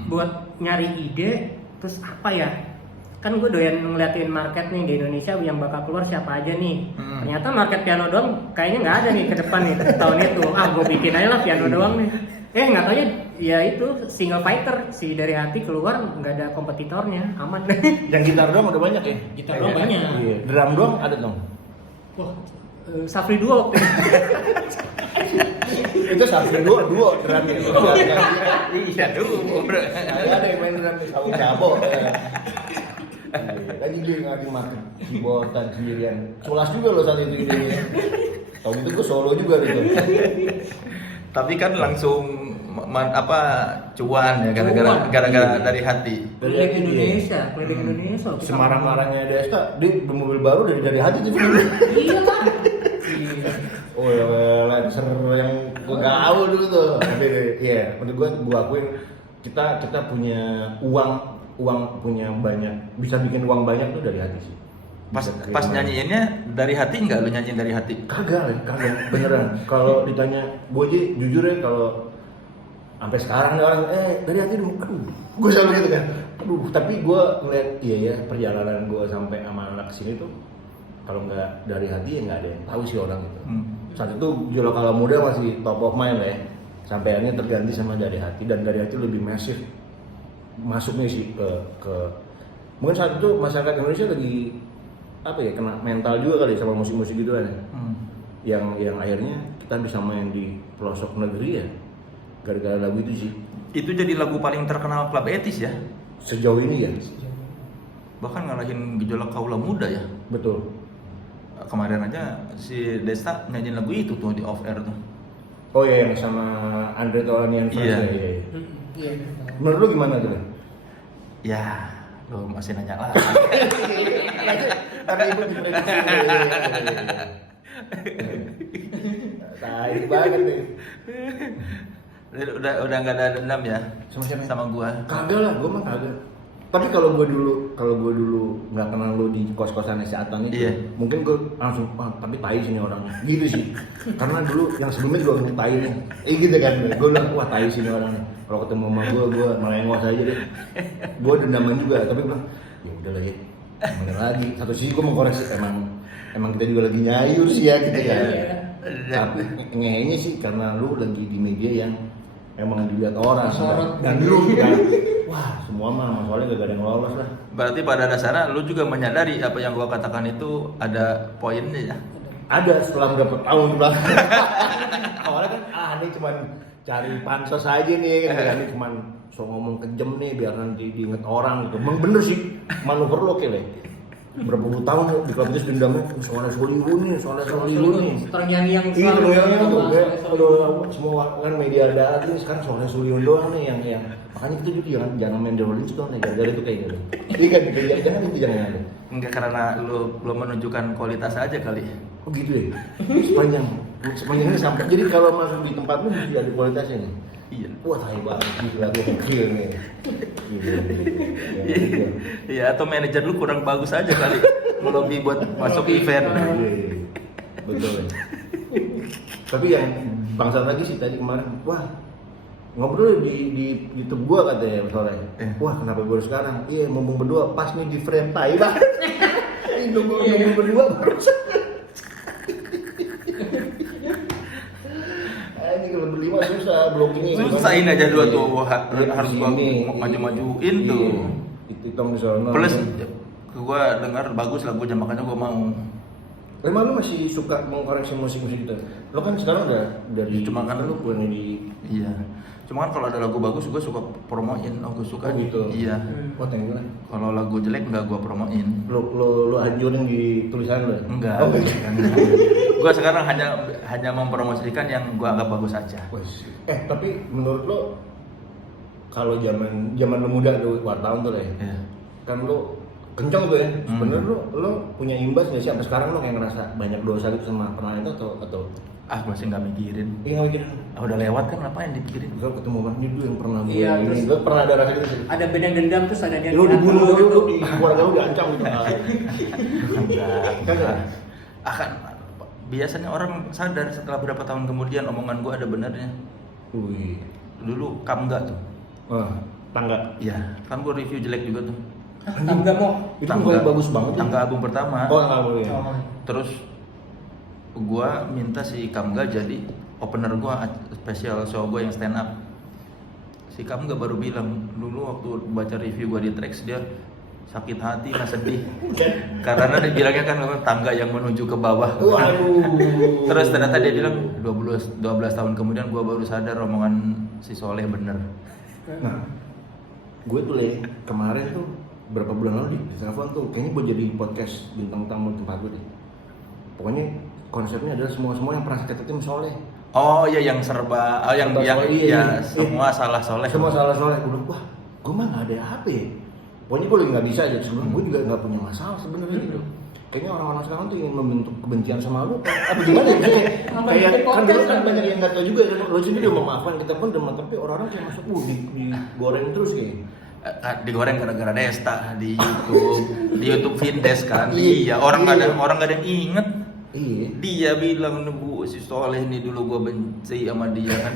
buat nyari ide, terus apa ya? Kan gue doyan ngeliatin market nih di Indonesia yang bakal keluar siapa aja nih. Ternyata market piano doang kayaknya nggak ada nih ke depan nih tahun itu. Gue bikin aja lah piano doang nih. Nggak taunya ya itu single fighter si Dari Hati keluar nggak ada kompetitornya, aman. Yang gitar doang udah banyak ya? Gitar doang banyak. Iya. Drum doang ada dong. Wah, Safri Duo waktu itu. Itu satu dua drumnya. Iya dulu. Ada yang main drum di Saung Jabo. Lagi dia ngasih makan keyboardan sendirian. Culas juga loh saat itu ide. Tahun itu gue solo juga gitu. Tapi kan langsung cuan ya gara-gara Dari Hati. Keliling Indonesia waktu itu. Semarang-marangnya Desta, dia bermobil baru dari hati tuh. Iya lah. Oh ya, Lancer yang gue gaul dulu tuh. Tapi iya, menurut gue akuin kita punya uang punya banyak, bisa bikin uang banyak tuh dari hati sih. Pas nyanyiinnya Dari Hati nggak lu nyanyiin Dari Hati? Kagak beneran. Kalau ditanya gue aja jujur ya, kalau sampai sekarang nih orang Dari Hati dong, gue selalu gitu kan. Tapi gue ngeliat iya ya perjalanan gue sampai sama anak sini tuh, kalau nggak Dari Hati ya nggak ada yang tahu sih orang itu. Saat itu Jolo Kala Muda masih top of mind lah ya, sampai akhirnya terganti sama Dari Hati, dan Dari Hati lebih masif masuknya sih ke mungkin saat itu masyarakat Indonesia lagi apa ya, kena mental juga kali sama musik-musik gitu kan ya. Yang akhirnya kita bisa main di pelosok negeri ya gara-gara lagu itu sih. Itu jadi lagu paling terkenal Club Etis ya? Sejauh ini ya. Bahkan ngalahin Gejolak Kaula Muda ya? Betul. Kemarin aja si Desta nyanyiin lagu itu tuh di off air tuh. Oh iya, yang sama Andre Taulani yang Iya. Iya. Menurut lu gimana tuh? Ya, lu masih nanya lah. Karena ibu diprediksi. Tai banget nih. Udah nggak ada dendam ya Sama siapa? sama gua. Kagak lah, gue mah kagak. Tapi kalau gue dulu nggak kenal lo di kos-kosan si Atan itu, Iya. mungkin gue langsung tapi tai sini orangnya, gitu sih. Karena dulu yang sebelumnya gue langsung tai nih, gitu kan. Gue bilang wah tai sini orangnya. Kalau ketemu sama gue melengos aja deh. Gue dendaman juga, tapi bilang ya udah lah ya, mana lagi. Satu sisi gue mengkoreksi, emang kita juga lagi nyayur sih ya gitu kan. Tapi ngehenya sih karena lu lagi di media yang emang dilihat orang dan lu kan, wah semua mah soalnya gak ada yang lolos lah. Berarti pada dasarnya lu juga menyadari apa yang gua katakan itu ada poinnya ya? Ada setelah berapa tahun belakang. Awalnya kan ini cuman cari pansos aja nih kan, ini cuman so ngomong kejem nih biar nanti diinget orang gitu. Emang bener sih manuver lo kele. berapa puluh tahun di klub itu dendamnya soalnya Solihun nih. Terngiang-ngiang Iya, selalu. yang tuh Soalnya kayak Solihun. aduh, semua kan media ada ini sekarang soalnya Solihun doang nih yang makanya kita juga jangan main The Rolling Stone nih gara-gara itu kayak gitu. Iya kan jangan itu jangan. Enggak, karena lu belum menunjukkan kualitas aja kali. Oh gitu ya. Sepanjangnya sampai jadi kalau masuk di tempat lu mesti ada kualitasnya nih. Iya. Wah, tai banget gila gue gokil nih. Gila. Iya, atau manajer lu kurang bagus aja kali. Ngelobi buat masuk event. Iya. Betul. Tapi yang bangsat lagi sih tadi kemarin, wah ngobrol di YouTube gua katanya sore. Wah kenapa baru sekarang? Iya mumpung berdua pas nih di frame tai banget. Nunggu berdua baru. Ini kalau berlima susah blockingnya. Susahin aja dua tuh harus gua Sini, maju-majuin tuh. Itu tong di sana. Plus gua dengar bagus lagunya makanya gua mau. Emang lu masih suka mengkoreksi musik-musik gitu? Lo kan sekarang udah dari Cuma kan lu punya di Iya. Cuma kan kalau ada lagu bagus gua suka promoin, gua suka. Oh, gitu. Iya. Oh, thank you. Kalau lagu jelek nggak gua promoin. Lo anjurin di tulisan lo? Enggak. Oh, Gua sekarang hanya mempromosikan yang gua anggap bagus aja. Wes. Tapi menurut lo kalau zaman lo muda lo wartawan tuh ya, Iya. kan lo kenceng tuh ya. Sebenarnya lo punya imbas nggak sih sampai sekarang lo kayak ngerasa banyak dosa gitu sama pernah itu atau Gua sih nggak mikirin. iya nggak gitu? Udah lewat kan ngapain dipikirin? Gue ketemu bang itu yang pernah gue Iya, ini, terus gue pernah ada rasa gitu sih. Ada band yang dendam terus ada dia Lo dibunuh ngatur lo di keluarga lo diancam gitu. Enggak. Kan ya? Akan biasanya orang sadar setelah berapa tahun kemudian omongan gua ada benernya. Wih. Dulu Kamga tuh. Tangga. Iya, kan gua review jelek juga tuh. Tangga mau. Itu mulai bagus banget. Tangga album pertama. Oh, nggak boleh. Oh. Terus gua minta si Kamga jadi opener gua spesial show gua yang stand up. Si Kamga baru bilang dulu waktu baca review gua di Trax dia sakit hati lah sedih karena dia bilangnya kan tangga yang menuju ke bawah. Waduh. Terus ternyata dia bilang 12 tahun kemudian gua baru sadar omongan si Soleh bener. Nah, gue tuh kemarin tuh berapa bulan lalu di telepon tuh kayaknya gue jadi podcast bintang tamu tempat gue deh. Pokoknya konsepnya adalah semua yang pernah sakit hati sama Soleh. Oh iya yang serba yang Soleh, ya iya. semua salah Soleh. Semua salah Soleh. Gue bilang, wah, gue mah nggak ada apa ya. Pokoknya gue lagi nggak bisa aja. Sebelum gue juga nggak punya masalah sebenarnya gitu. Kayaknya orang-orang sekarang tuh ingin membentuk kebencian sama lu. Apa gimana ya? Kayak kan dulu kan banyak yang nggak tahu juga. Lo sendiri udah memaafkan kita pun udah, tapi orang-orang kayak masuk, digoreng terus kayak. Digoreng gara-gara Desta di YouTube Vindes kan. Iya, orang nggak ada yang inget. Iya. Dia bilang bu si Soleh ini dulu gua benci sama dia kan.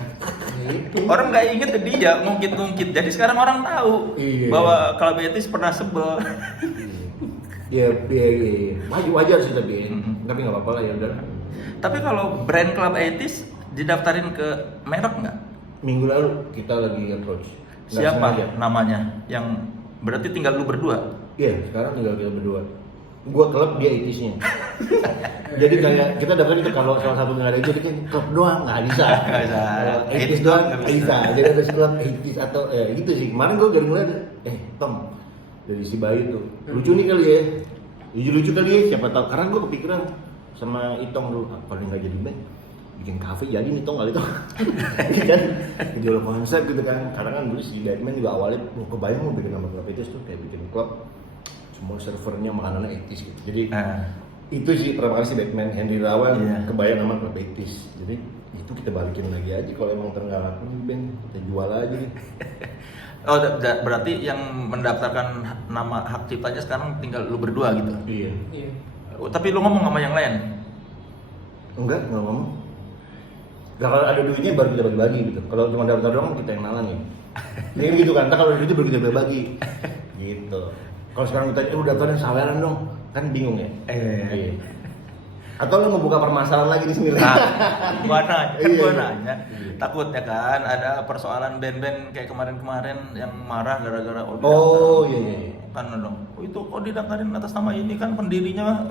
Itu. Orang nggak inget dia ngungkit. Jadi sekarang orang tahu Iya. bahwa Club Etis pernah sebel. Iya. Wajar sih tapi, Mm-mm. tapi nggak apa-apa lah ya udah. Tapi kalau brand Club Etis didaftarin ke merek nggak? Minggu lalu kita lagi approach. Nggak Siapa sengaja. namanya? Yang berarti tinggal lu berdua. Iya, sekarang tinggal kita berdua. Gua klub, dia etisnya. Jadi kayak kita dapat itu kalau salah satu nggak ada jadi kan klub doang nggak bisa. Nggak bisa. Etis doang nggak bisa. Jadi ada klub etis atau gitu sih. Kemarin gua dari mulai Tom dari si Bayu tuh lucu nih kali ya. Lucu kali ya. Siapa tahu karena gua kepikiran sama Itong dulu kalau nggak jadi band bikin kafe jadi nih Tong kali itu. Kan jual konsep gitu kan. Karena kan dulu si Batman juga awalnya kebayang mau bikin nama klub etis tuh kayak bikin klub semua servernya makanannya etis gitu. Jadi itu sih pertama kali si Batman Henry Rawan kebayang nama klub etis. Jadi itu kita balikin lagi aja kalau emang terenggalak band kita jual aja. Oh berarti yang mendaftarkan nama hak ciptanya sekarang tinggal lu berdua gitu. Iya. Tapi lu ngomong sama yang lain? Enggak ngomong. Gak kalau ada duitnya baru kita bagi-bagi gitu. Kalau cuma daftar doang kita yang nalangin. Jadi gitu kan. Kalau ada duitnya baru kita bagi. Gitu. Kalau sekarang kita udah daftarin saweran dong, kan bingung ya. Iya. Atau lo ngebuka permasalahan lagi di sini? Gua Iya. nanya. Takutnya kan ada persoalan band-band kayak kemarin-kemarin yang marah gara-gara Oh iya. kan dong. Oh, itu kok didaftarin atas nama ini kan pendirinya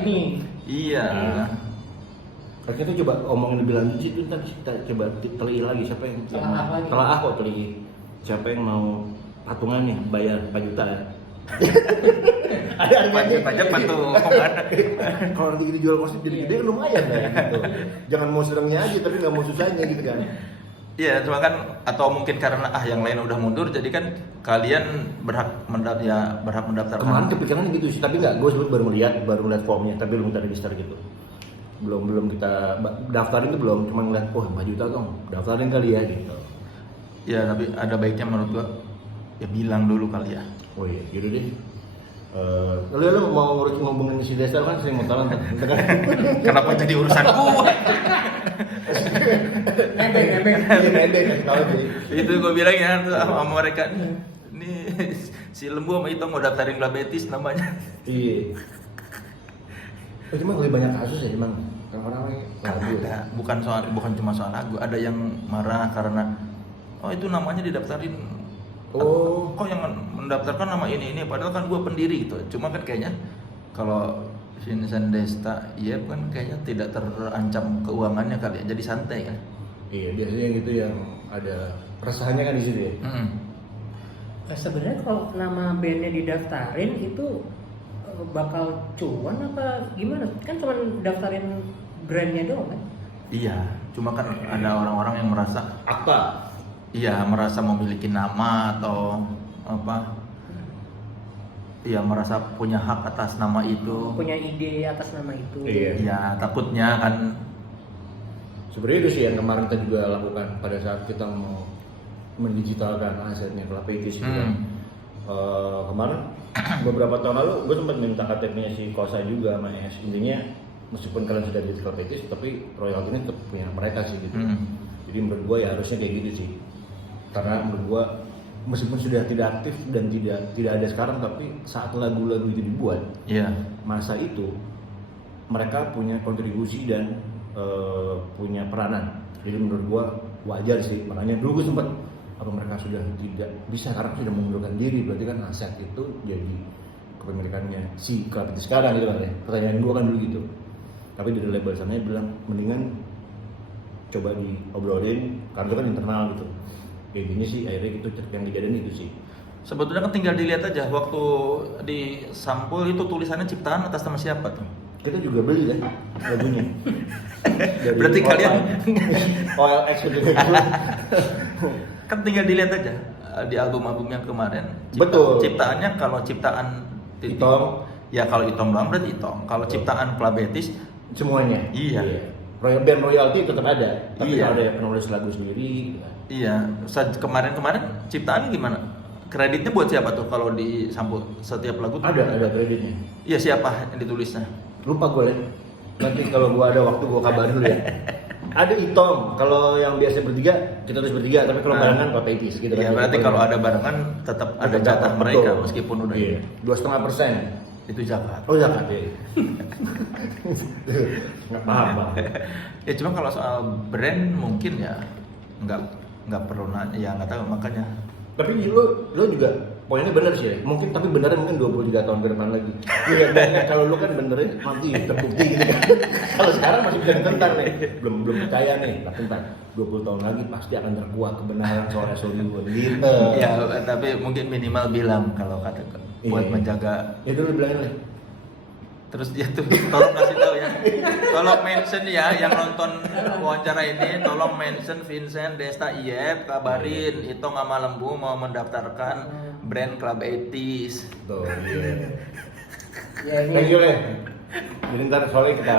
ini. Iya. Kita coba omongin lebih lanjut sih itu, ntar kita coba teliti lagi siapa yang Telah teliti siapa yang mau patungannya bayar 4 juta ya. Ada harganya. Cepat tuh. Kalau nanti kita jual kostum jadi gede kan lumayan ya gitu. Jangan mau senengnya aja tapi nggak mau susahnya gitu kan. Iya, cuma kan atau mungkin karena yang lain udah mundur, jadi kan kalian berhak mendaftarkan. Kemarin kepikiran gitu sih, tapi nggak. Gue sebelum baru melihat formnya, tapi belum kita register gitu. Belum kita daftarin itu belum, cuma ngeliat, 4 juta dong, daftarin kali ya gitu. Ya, tapi ada baiknya menurut gua ya bilang dulu kali ya. Oh iya, gitu deh. Lu mau ngomongin si Desta kan sering motoran kan? Kenapa jadi urusan gua? Nebeng kasih tahu sih. Itu gua bilang ya sama mereka nih si Lembu sama Ito mau daftarin Club Betis namanya. Iya. Cuma lebih banyak kasus ya emang orang-orang lagu. Ada, bukan cuma soal lagu, ada yang marah karena itu namanya didaftarin. Oh, Kok yang mendaftarkan nama ini padahal kan gua pendiri gitu. Cuma kan kayaknya kalau Vincent Desta kan kayaknya tidak terancam keuangannya kali ya, jadi santai kan. iya biasanya gitu yang ada keresahannya kan di situ ya. Sebenarnya kalau nama bandnya didaftarin itu bakal cuan apa gimana? Kan cuma daftarin brandnya doang kan? Iya, cuma kan ada orang-orang yang merasa Apa? iya merasa memiliki nama atau apa? Iya merasa punya hak atas nama itu. Punya ide atas nama itu. Iya. Iya takutnya kan. Sebenarnya itu sih yang kemarin kita juga lakukan pada saat kita mau mendigitalkan asetnya Club Betis gitu kan. Kemarin beberapa tahun lalu gue sempat minta KTP-nya si Kosa juga sama Es. Intinya meskipun kalian sudah di Club Betis tapi royalty-nya tetap punya mereka sih gitu. Jadi menurut gue ya harusnya kayak gitu sih. Karena menurut gue meskipun sudah tidak aktif dan tidak ada sekarang, tapi saat lagu-lagu itu dibuat, masa itu mereka punya kontribusi dan punya peranan. Jadi menurut gua wajar sih. Makanya dulu gua sempat apa mereka sudah tidak bisa karena sudah mengundurkan diri, berarti kan aset itu jadi kepemilikannya si klub itu sekarang gitu kan ya. Pertanyaan gua kan dulu gitu. Tapi dari label sana bilang mendingan coba diobrolin karena itu kan internal gitu. Kayak gini sih akhirnya gitu yang kejadian itu sih. Sebetulnya kan tinggal dilihat aja waktu di sampul itu tulisannya ciptaan atas nama siapa tuh? Kita juga beli kan lagunya. Berarti kalian OLX gitu. kan tinggal dilihat aja di album-album yang kemarin. Betul. Ciptaannya kalau ciptaan Itong, ya kalau Itong doang berarti Itong. Kalau ciptaan Club Betis semuanya. Iya. Band royalty tetap ada. Tapi Iya. kalau ada penulis lagu sendiri. Iya. Kemarin ciptaan gimana? Kreditnya buat siapa tuh kalau di sampul setiap lagu tuh? Ada kreditnya. Iya siapa yang ditulisnya? Lupa gue Len. Nanti kalau gue ada waktu gue kabarin dulu ya. Ada Itong, kalau yang biasa bertiga kita terus bertiga, tapi kalau barengan Club Betis gitu. Iya berarti kalau ada barengan tetap ada jatah mereka meskipun udah iya. 2,5%. itu zakat. Oh zakat ya. Nggak paham. Ya cuma kalau soal brand mungkin ya nggak perlu nanya, ya nggak tahu makanya. Tapi lo juga poinnya benar sih ya. Mungkin tapi benernya mungkin 23 tahun ke depan lagi. Iya, kalau lo kan benernya mati terbukti gitu kan. Kalau sekarang masih bisa ditentang nih. Belum percaya nih, tak tentang 20 tahun lagi pasti akan terkuak kebenaran soal SOU gitu. Ya tapi mungkin minimal bilang kalau kata buat menjaga. Itu lo bilangin nih. Terus dia tuh tolong kasih tahu ya, tolong mention ya yang nonton wawancara ini, tolong mention Vincent Desta IF, kabarin itu sama Lembu mau mendaftarkan brand Club Betis. Tuh, iya. Ya ini. Thank you Le. Jadi ntar soalnya kita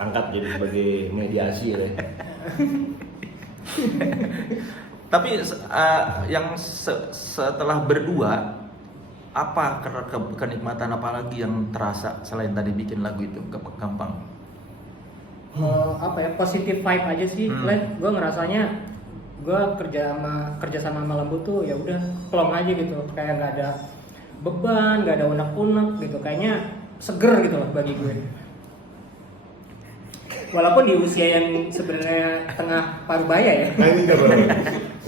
angkat jadi sebagai mediasi Le. Tapi yang setelah berdua apa kenikmatan apa lagi yang terasa selain tadi bikin lagu itu gampang? Apa ya, positif vibe aja sih, Len. Gue ngerasanya gue kerja sama Lembu tuh ya udah plong aja gitu, kayak nggak ada beban, nggak ada unek-unek gitu, kayaknya seger gitu loh bagi gue. Walaupun di usia yang sebenarnya tengah parubaya ya. Nah ini kan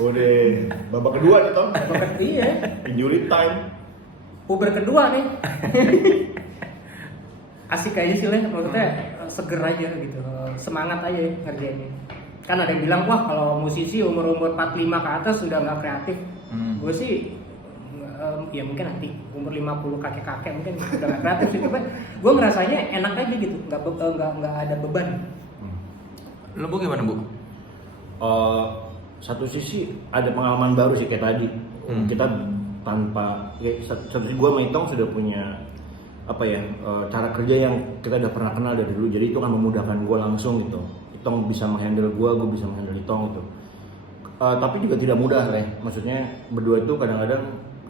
udah babak kedua nih Tom. Iya. Injury time. Puber kedua nih. Asik aja sih Len, maksudnya seger aja gitu, semangat aja ngerjainnya. Kan ada yang bilang wah kalau musisi umur 45 ke atas sudah nggak kreatif. Gue sih ya mungkin nanti umur 50 kakek-kakek mungkin udah gak kreatif sih, tapi gue ngerasanya enak aja gitu, nggak ada beban. Lu Bu gimana Bu? Satu sisi ada pengalaman baru sih kayak tadi. Kita tanpa satu sisi gue sama Itong sudah punya cara kerja yang kita udah pernah kenal dari dulu, jadi itu kan memudahkan gue langsung gitu. Itong bisa menghandle gue bisa menghandle Itong gitu. Tapi juga tidak mudah lah, maksudnya berdua itu kadang-kadang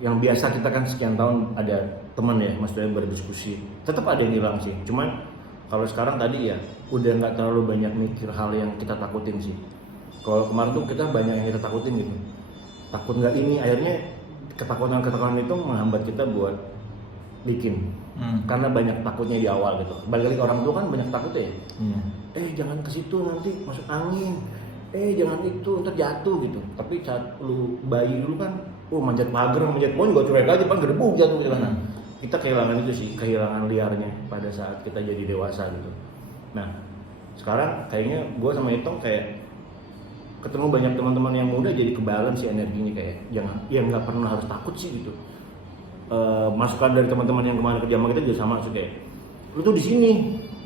yang biasa kita kan sekian tahun ada teman ya, maksudnya berdiskusi, tetap ada yang hilang sih. Cuman kalau sekarang tadi ya udah nggak terlalu banyak mikir hal yang kita takutin sih. Kalau kemarin tuh kita banyak yang kita takutin gitu, takut nggak ini, akhirnya ketakutan itu menghambat kita buat bikin. Karena banyak takutnya di awal gitu. Balik lagi orang tua kan banyak takutnya ya. Jangan ke situ nanti masuk angin. Jangan itu ntar jatuh gitu. Tapi saat lu bayi dulu kan, manjat pagar, manjat pohon gak cuek aja, gerbuk jatuh gitu kan. Kita kehilangan itu sih, kehilangan liarnya pada saat kita jadi dewasa gitu. Nah, sekarang kayaknya gue sama Itong kayak ketemu banyak teman-teman yang muda, jadi kebalance sih energinya, kayak jangan, ya nggak pernah harus takut sih gitu. Masukan dari teman-teman yang kemarin kerja sama kita juga sama sih, kayak lu tuh di sini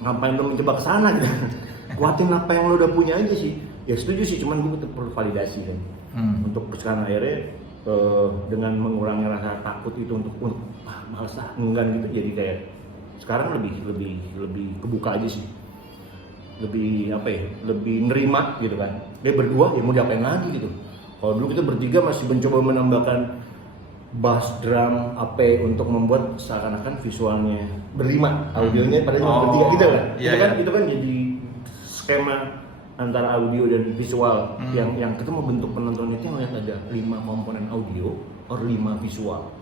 ngapain lu mencoba ke sana gitu. Kuatin apa yang lu udah punya aja sih. Ya setuju sih, cuman gue perlu validasi kan. Untuk sekarang akhirnya dengan mengurangi rasa takut itu untuk males enggan gitu, jadi kayak sekarang lebih kebuka aja sih. Lebih lebih nerima gitu kan. Dia berdua ya mau diapain lagi gitu. Kalau dulu kita bertiga masih mencoba menambahkan bass, drum, untuk membuat seakan-akan visualnya berlima, audionya pada cuma bertiga gitu kan. Itu kan jadi skema antara audio dan visual yang kita mau bentuk penonton itu yang lihat ada 5 komponen audio or 5 visual.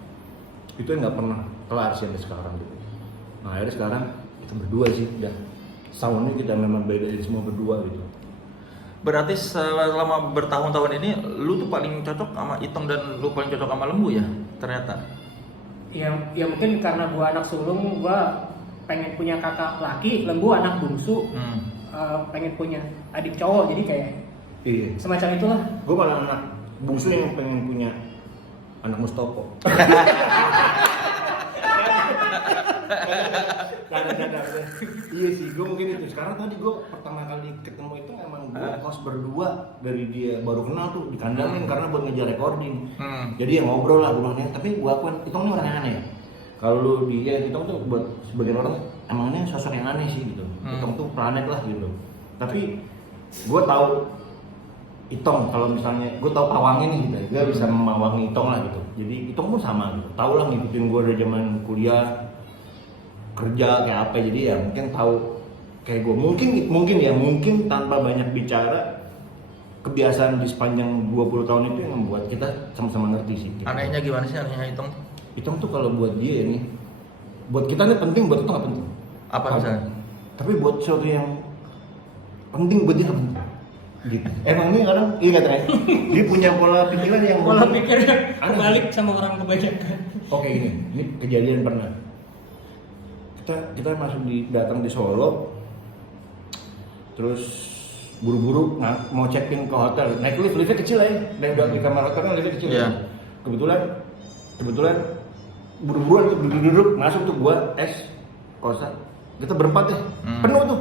Itu yang nggak pernah kelar sih sampai sekarang gitu. Nah akhirnya sekarang kita berdua sih udah soundnya kita memang beda dari semua berdua gitu. Berarti selama bertahun-tahun ini lu tuh paling cocok sama Itong dan lu paling cocok sama Lembu ya ternyata? Ya mungkin karena gua anak sulung, gua pengen punya kakak laki, Lembu anak bungsu. Pengen punya adik cowok, jadi kayak semacam itulah. Gue malah anak bungsu yang pengen punya anak Mustopo. Iya sih, gue mungkin itu. Sekarang tadi gue pertama kali ketemu itu emang gue kos berdua dari dia, baru kenal tuh dikandangin karena buat ngejar recording. Jadi ya ngobrol lah rumahnya. Tapi gue akuin Itong ini orang yang aneh. Kalau lu dia Itong tuh buat sebagian orang emangnya sosok yang aneh sih gitu. Itong tuh planet lah gitu. Tapi gue tahu Itong, kalau misalnya gue tahu pawangnya nih gitu, gue bisa memawangi Itong lah gitu. Jadi Itong pun sama gitu. Tahu lah ngikutin gue dari zaman kuliah, kerja kayak apa, jadi ya mungkin tahu kayak gue. Mungkin tanpa banyak bicara, kebiasaan di sepanjang 20 tahun itu yang membuat kita sama-sama ngerti sih. Gitu. Anehnya gimana sih anehnya Itong? Itong tuh kalau buat dia ini, buat kita ini penting, buat itu nggak penting. Apa misalnya? Tapi buat sesuatu yang penting buat dia nggak penting. Gitu. Emang ini kadang ingat kan? Dia punya pola pikiran yang kebalik sama orang kebanyakan. Oke ini kejadian pernah. Kita datang di Solo, terus buru-buru mau check-in ke hotel, naik liftnya kecil ya, dan di kamar hotel kan liftnya kecil. Yeah. Kebetulan buru-buru tuh duduk masuk tuh gua kosan, kita berempat deh, penuh tuh.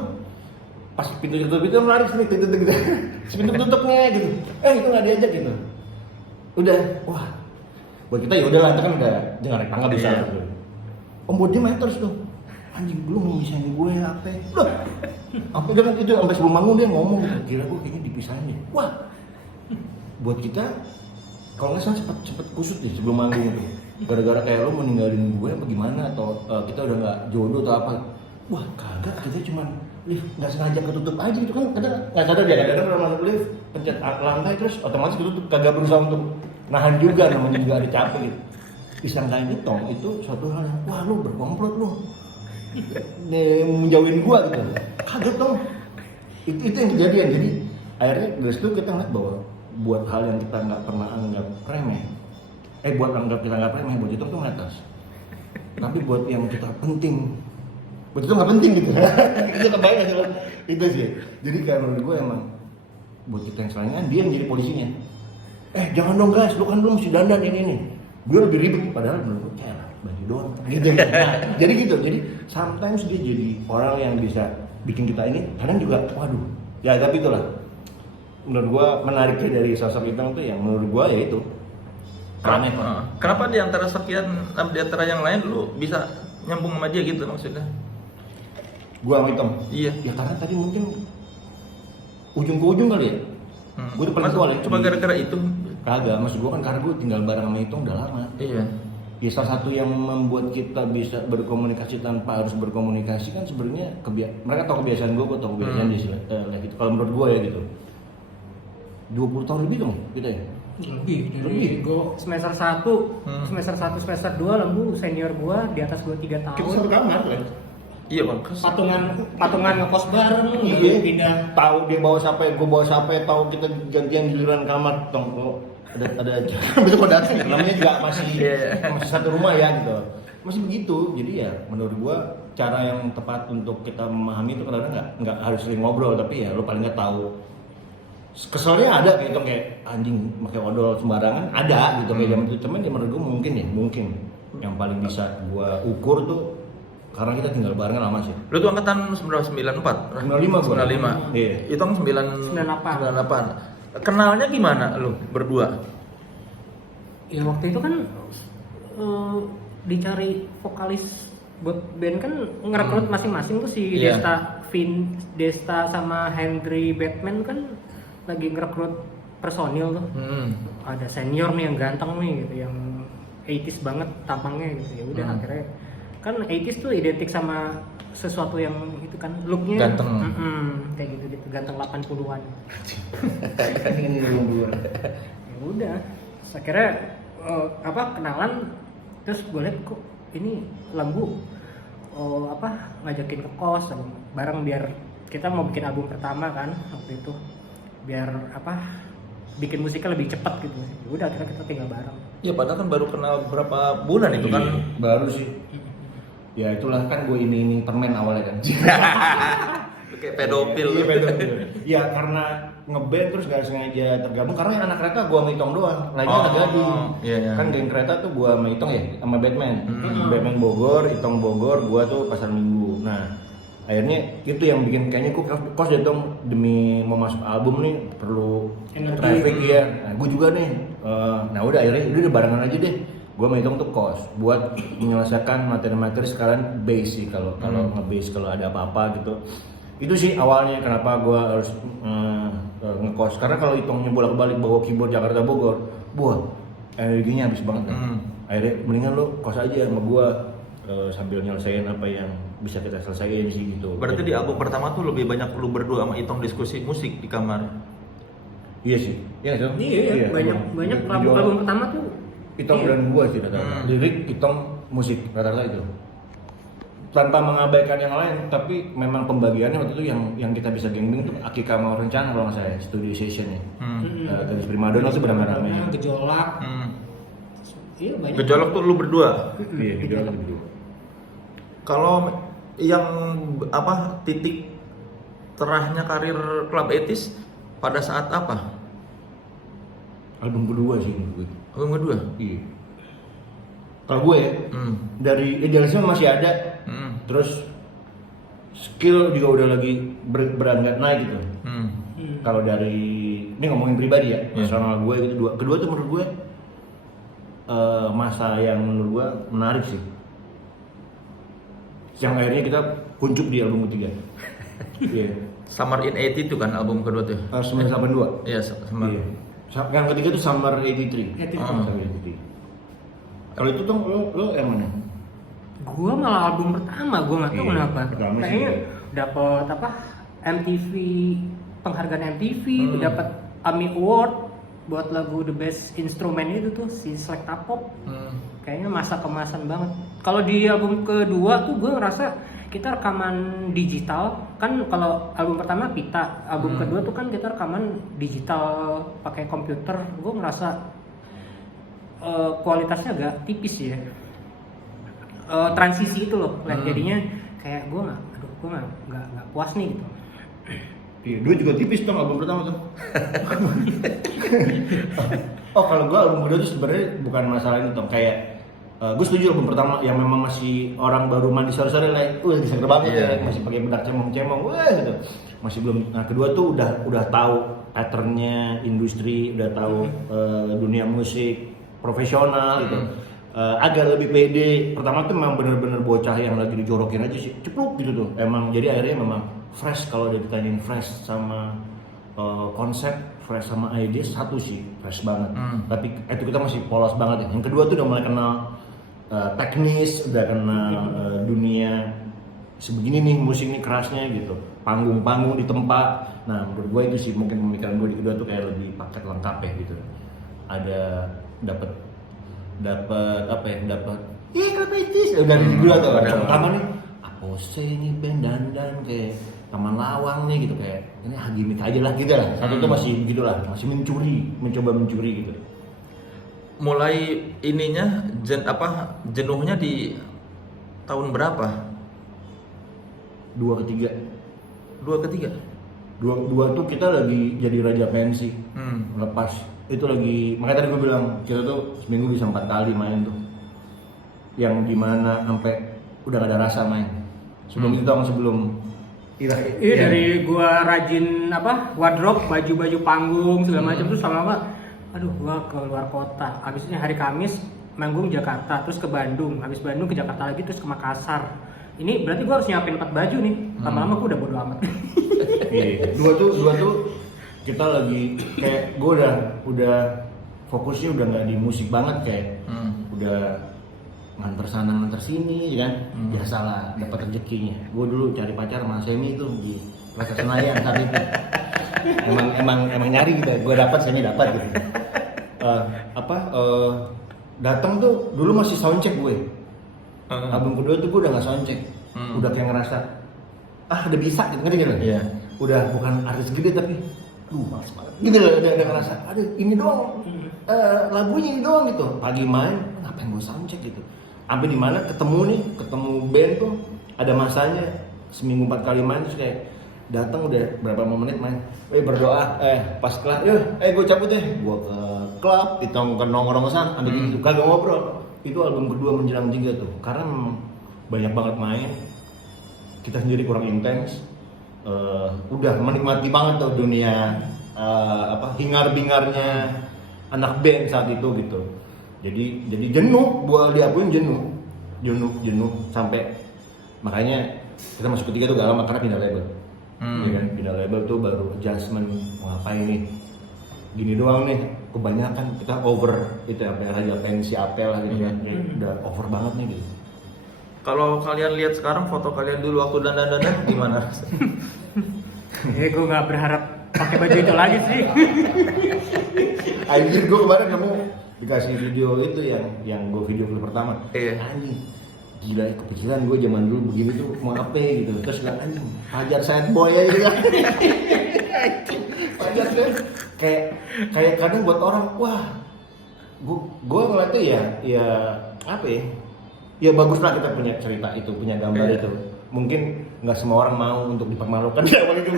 Pas pintu itu lari sini, pintu tutupnya gitu. Itu nggak diajak gitu. Udah, wah, buat kita ya udah lah, kan udah jangan naik tangga bisa. Gitu. Buat dia main terus tuh. Anjing belum misahin gue apa? Loh, apa kan itu sampai sebelum bangun dia ngomong gitu. Kira gue kayaknya dipisahin ya. Wah, buat kita kalau nggak salah cepet kusut deh sebelum manggung itu. Gara-gara kayak lo meninggalin gue apa gimana, atau kita udah nggak jodoh atau apa? Wah kagak, kita cuman lift nggak sengaja ketutup aja gitu kan. Kadang nggak sadar dia, kadang orang masuk lift pencet lantai terus otomatis ketutup, kagak berusaha untuk nahan juga, namanya juga ada capek gitu. Disangkain itu suatu hal yang wah lu berkomplot lu. Menjauhin gua gitu, kaget dong. Itu yang kejadian. Jadi akhirnya dari situ kita ngeliat bahwa buat hal yang kita nggak pernah anggap remeh, buat itu tuh ngatas. Tapi buat yang kita penting, buat itu nggak penting gitu. Itu kebayang aja itu sih. Jadi kayak menurut gua emang buat kita yang selanjutnya dia yang jadi polisinya. Jangan dong guys, lu kan belum mesti dandan ini nih. gue lebih ribet padahal menurut gue kayak baju doang gitu. Nah, jadi gitu, jadi sometimes dia jadi orang yang bisa bikin kita ini kadang juga waduh ya, tapi itulah menurut gue menariknya dari sosok Itong tuh yang menurut gue ya itu aneh. Kenapa di antara sekian, di antara yang lain lu bisa nyambung sama dia gitu maksudnya? Gue sama Itong Iya. ya karena tadi mungkin ujung ke ujung kali ya. Gue tuh paling tua lah. Cuma gara-gara itu? Kagak, maksud gue kan karena gue tinggal bareng sama Itong udah lama. Iya. Ya salah satu yang membuat kita bisa berkomunikasi tanpa harus berkomunikasi kan sebenarnya mereka tahu kebiasaan gue tahu kebiasaan dia gitu. Kalau menurut gue ya gitu. 20 tahun lebih dong kita ya. Lebih. Gue semester 1, semester 1, semester 2 Lembu senior gue di atas gue 3 tahun. Kita satu kamar kan. Iya bang. Patungan ngekos bareng, Iya. pindah. Tahu dia bawa sampai, gue bawa sampai, tahu kita gantian giliran kamar. Tong ada betul kok datang namanya juga masih satu rumah ya gitu. Masih begitu. Jadi ya menurut gue cara yang tepat untuk kita memahami itu kadang-kadang nggak harus sering ngobrol, tapi ya lo paling nggak tahu. Keselnya ada gitu kayak anjing pakai odol sembarangan ada gitu kayak zaman itu, cuman ya menurut gue mungkin yang paling bisa gue ukur tuh karena kita tinggal barengan lama sih. Lu tuh angkatan 94? 95. 95. Iya. Itu kan 98. 98. Kenalnya gimana lu berdua? Ya waktu itu kan dicari vokalis buat band kan ngerekrut masing-masing tuh si Iya. Desta sama Henry Batman kan lagi ngerekrut personil tuh. Ada senior nih yang ganteng nih gitu, yang 80s banget tampangnya gitu. Ya udah akhirnya kan 80s tuh identik sama sesuatu yang itu kan looknya Ganteng. Kayak gitu ganteng 80-an. Ya udah akhirnya kenalan, terus gue liat kok ini Lembu ngajakin ke kos bareng biar kita mau bikin album pertama kan waktu itu, biar bikin musiknya lebih cepat gitu. Ya udah akhirnya kita tinggal bareng. Iya padahal kan baru kenal berapa bulan itu kan? Baru sih. Ya itulah kan gue ini permen awalnya kan. Lu kayak pedofil. Iya pedofil. Ya karena ngeband terus gak sengaja tergabung karena yang anak kereta gue sama Itong doang. Lainnya anak gading. Iya. Kan geng kereta tuh gue sama Itong ya, sama Batman. Batman Bogor, Itong Bogor, gue tuh Pasar Minggu. Nah akhirnya itu yang bikin kayaknya gue kos deh Tong, demi mau masuk album nih perlu traffic ya. Nah gue juga nih. Nah udah akhirnya udah barengan aja deh. Gue menghitung tuh kos buat menyelesaikan materi-materi sekarang bass sih kalau nge-bass kalau ada apa-apa gitu. Itu sih awalnya kenapa gue harus ngekos, karena kalau hitungnya bolak-balik bawa keyboard Jakarta Bogor, buah energinya habis banget kan. Akhirnya mendingan lo kos aja sama gue sambil nyelesain apa yang bisa kita selesaiin sih gitu. Berarti di album pertama tuh lebih banyak lu berdua sama Itong diskusi musik di kamar. Iya sih. Iya dong. Iya. Banyak album pertama tuh Itong dan gua sih rata-rata. Lirik, Itong, musik rata-rata itu. Tanpa mengabaikan yang lain, tapi memang pembagiannya waktu itu yang kita bisa geng-geng tuh Akika mau rencana kalau nggak salah studio session ya. Gadis Primadona tuh benar-benar Gejolak. Iya banyak. Gejolak tuh lu berdua. Iya, gejolak berdua. Kalau yang titik terahnya karir Club Etis pada saat apa? Album kedua sih menurut gue. Album kedua? Iya. Kalau gue ya, dari idealisme masih ada, terus skill juga udah lagi beranggap naik gitu. Kalau dari ini ngomongin pribadi ya, personal gue gitu. Kedua tuh menurut gue masa yang menurut gue menarik sih. Yang akhirnya kita kuncup di album ketiga. Iya. Summer in 80 itu kan album kedua tuh. 1982. Iya, Summer. Iya. Yang ketiga tuh Summer 83. Kalau itu tuh lo yang mana? Gua malah album pertama, gua nggak tahu kenapa. Pertama sih. Kayaknya dapat MTV, penghargaan MTV, dapat AMI Award buat lagu The Best Instrument itu tuh si Selecta Pop. Kayaknya masa kemasan banget. Kalau di album kedua tuh gue ngerasa kita rekaman digital. Kan kalau album pertama pita, album kedua tuh kan kita rekaman digital pakai komputer. Gue ngerasa kualitasnya agak tipis ya. Transisi itu loh, jadinya kayak gue nggak puas nih gitu. Iya, dua juga tipis tuh album pertama tuh. Oh kalau gue album kedua tuh sebenarnya bukan masalah ini Tom, kayak gue setuju album pertama yang memang masih orang baru mandi sore-sore lah, diseger banget ya, masih pakai bedak cemong-cemong, wah gitu. Masih belum. Nah kedua tuh udah tahu patternnya industri, udah tahu dunia musik profesional gitu. Agak lebih pede. Pertama tuh memang bener-bener bocah yang lagi dijorokin aja sih, cepluk gitu tuh. Emang jadi akhirnya memang fresh, kalau ditanyain fresh sama konsep, fresh sama ide satu sih fresh banget. Tapi itu kita masih polos banget ya. Yang kedua tuh udah mulai kenal teknis, udah kenal dunia sebegini nih musik nih kerasnya gitu, panggung-panggung di tempat. Nah menurut gue itu sih mungkin pemikiran gue di kedua tuh kayak lebih paket lengkap ya gitu. Ada dapat apa ya, dapat kapetis udah di kedua tuh. Ada pertama nih Apose nih band dandan kayak Taman Lawang nih gitu, kayak ini gimmick aja lah gitu lah. Satu tuh masih begitulah, masih mencoba mencuri gitu. Mulai ininya jenuhnya di tahun berapa? Dua ketiga tuh kita lagi jadi raja pensi. Lepas itu lagi, makanya tadi gue bilang kita tuh seminggu bisa 4 kali main tuh, yang dimana sampai udah gak ada rasa main. Sebelum itu sebelum dari gua rajin wardrobe, baju-baju panggung segala macam, terus lama-lama aduh gua ke luar kota, habisnya hari Kamis manggung Jakarta, terus ke Bandung, habis Bandung ke Jakarta lagi, terus ke Makassar. Ini berarti gua harus nyiapin 4 baju nih. Lama-lama gua udah bodo amat. Dua tuh kita lagi kayak gua udah fokusnya udah nggak di musik banget, kayak udah nganter sana nganter sini kan. Biasalah dapat rezekinya. Gua dulu cari pacar sama Semi itu di Plaza Senayan saat itu. emang nyari gitu. Gua dapat, Semi dapat gitu. Datang tuh dulu masih soundcheck gue. Album kedua tuh gue udah nggak soundcheck, udah kayak ngerasa udah bisa gitu, ngerti gak? Iya. Udah bukan artis gede tapi males banget gitu loh, udah ngerasa ini doang, lagunya ini doang gitu. Pagi main ngapain gue soundcheck gitu, sampai di mana ketemu band tuh ada masanya seminggu 4 kali main, terus kayak datang udah berapa menit main, berdoa, pas kelar, gue cabut deh, gue ke klub, kita nongkrong sana, ambil gitu, kagak ngobrol. Itu album kedua menjelang 3 tuh, karena banyak banget main, kita sendiri kurang intens, udah menikmati banget tuh dunia hingar-bingarnya anak band saat itu gitu. Jadi jenuh, gua diakuin jenuh sampai makanya kita masuk ketiga tuh gak lama karena pindah label. Ya kan? Pindah label tuh baru adjustment, mau ngapain nih? Gini doang nih, kebanyakan kita over itu sampai raja pensi apel lah gitu kan. Udah over banget nih gitu. Kalau kalian lihat sekarang foto kalian dulu waktu dandan gimana? Gue nggak berharap pakai baju itu lagi sih. Anjir, gue kemarin nemu dikasih video itu yang gue video klip pertama. Anjing, gila kepikiran gue zaman dulu begini tuh mau apa gitu. Terus bilang anjing, Fajar sad boy aja gitu. Fajar tuh kayak kadang buat orang, wah, gue ngeliatnya ya apa ya? Ya bagus lah kita punya cerita itu, punya gambar itu. Mungkin nggak semua orang mau untuk dipermalukan zaman itu.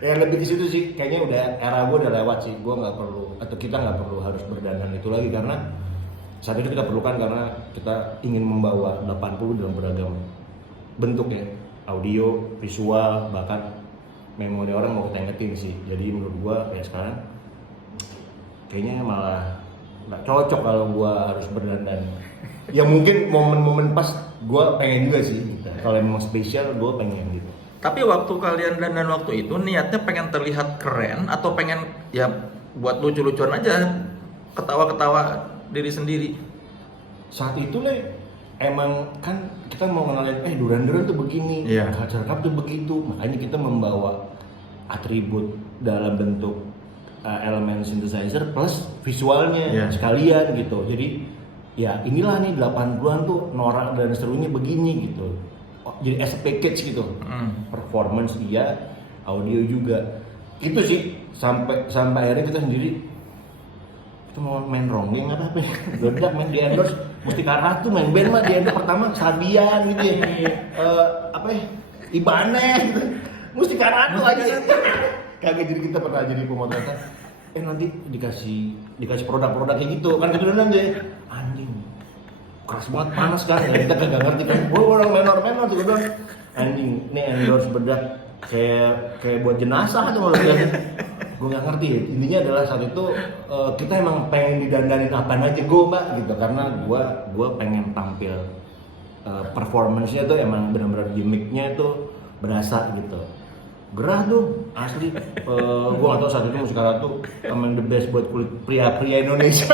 Ya lebih di situ sih, kayaknya udah era gue udah lewat sih. Gue nggak perlu, atau kita nggak perlu harus berdandan itu lagi, karena saat itu kita perlukan karena kita ingin membawa 80 dalam beragam bentuk ya, audio, visual, bahkan memori orang mau kita ingetin sih. Jadi menurut gue kayak sekarang kayaknya malah nggak cocok kalau gue harus berdandan. Ya mungkin momen-momen pas gue pengen juga sih gitu. Kalau memang spesial gue pengen gitu. Tapi waktu kalian dandan waktu itu niatnya pengen terlihat keren atau pengen ya buat lucu-lucuan aja, ketawa-ketawa diri sendiri? Saat itu emang kan kita mau kenalin Duran tuh begini, Culture Cup tuh begitu, makanya kita membawa atribut dalam bentuk elemen synthesizer plus visualnya sekalian gitu. Jadi ya inilah nih 80-an tuh norak dan serunya begini gitu. Jadi as a package gitu. Performance iya, audio juga. Itu sih sampai akhirnya kita sendiri kita mau main ronggeng apa ya. Bedak main di endorse Mustika Ratu, main band mah di endorse pertama Sabian gitu ya. Ibanez gitu. Mustika Ratu aja. Kagak, jadi kita pernah jadi pemotretan. nanti dikasih produk-produk kayak gitu kan gitu dan deh anjing keras banget panas kan ya, kita kagak ngerti kan gue orang menor tuh gue bilang anjing ini endorse bedak kayak buat jenazah tuh kalau bilang gue nggak ngerti intinya adalah saat itu kita emang pengen didandanin apaan aja gue mbak gitu karena gue pengen tampil performance-nya tuh emang benar-benar gimmicknya itu berasa gitu gerah tuh asli gue nggak tahu saat itu musik tuh emang the best buat kulit pria-pria Indonesia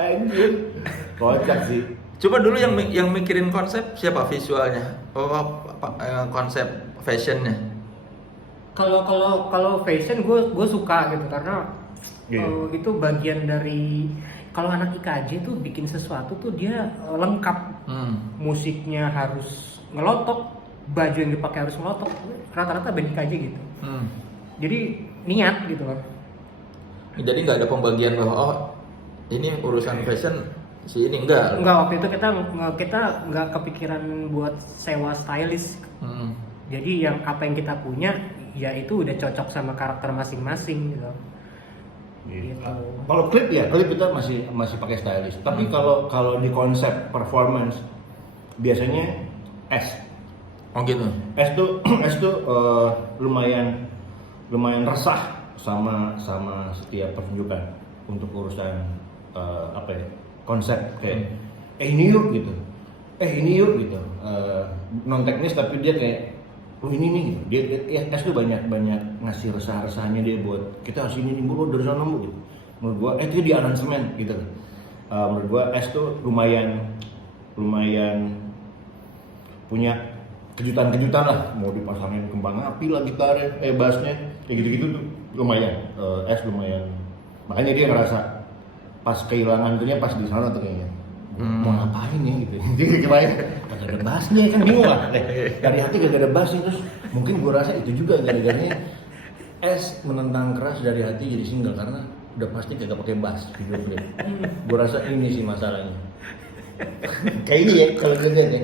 anjir kocak sih. Coba dulu yang mikirin konsep siapa visualnya? Konsep fashionnya. Kalau fashion gue suka gitu karena itu bagian dari kalau anak IKJ tuh bikin sesuatu tuh dia lengkap. Musiknya harus ngelotok, baju yang dipakai harus ngelotok. Rata-rata band IKJ gitu. Jadi niat gitu kan. Jadi nggak ada pembagian bahwa ini urusan fashion si ini enggak. Waktu itu kita nggak kepikiran buat sewa stylist. Jadi apa yang kita punya ya itu udah cocok sama karakter masing-masing gitu. Gitu. Kalau klip kita masih pakai stylist. Tapi kalau di konsep performance biasanya S. Oh gitu. S tuh lumayan resah sama setiap pertunjukan untuk urusan konsep kayak ini yuk gitu. Non teknis tapi dia kayak ini nih dia S tuh banyak ngasih resah-resahnya dia buat kita harus ini nih bu dari sana bu gitu. Menurut gua itu di aransemen gitu. Menurut gua S tuh lumayan punya kejutan-kejutan lah, mau dipasangin kembang api lah gitarnya, bassnya kayak gitu-gitu tuh lumayan. S lumayan, makanya dia ngerasa pas kehilangan itunya pas di sana tuh kayaknya mau ngapain nih gitu. Jadi gimana? Kagak ada bassnya kan bingung lah. Dari hati kagak ada bassnya terus mungkin gue rasa itu juga gara-garanya S menentang keras dari hati jadi single karena udah pasti kagak pakai bass video klip. Gue rasa ini sih masalahnya. Kayak ini ya kalau gue lihat ya.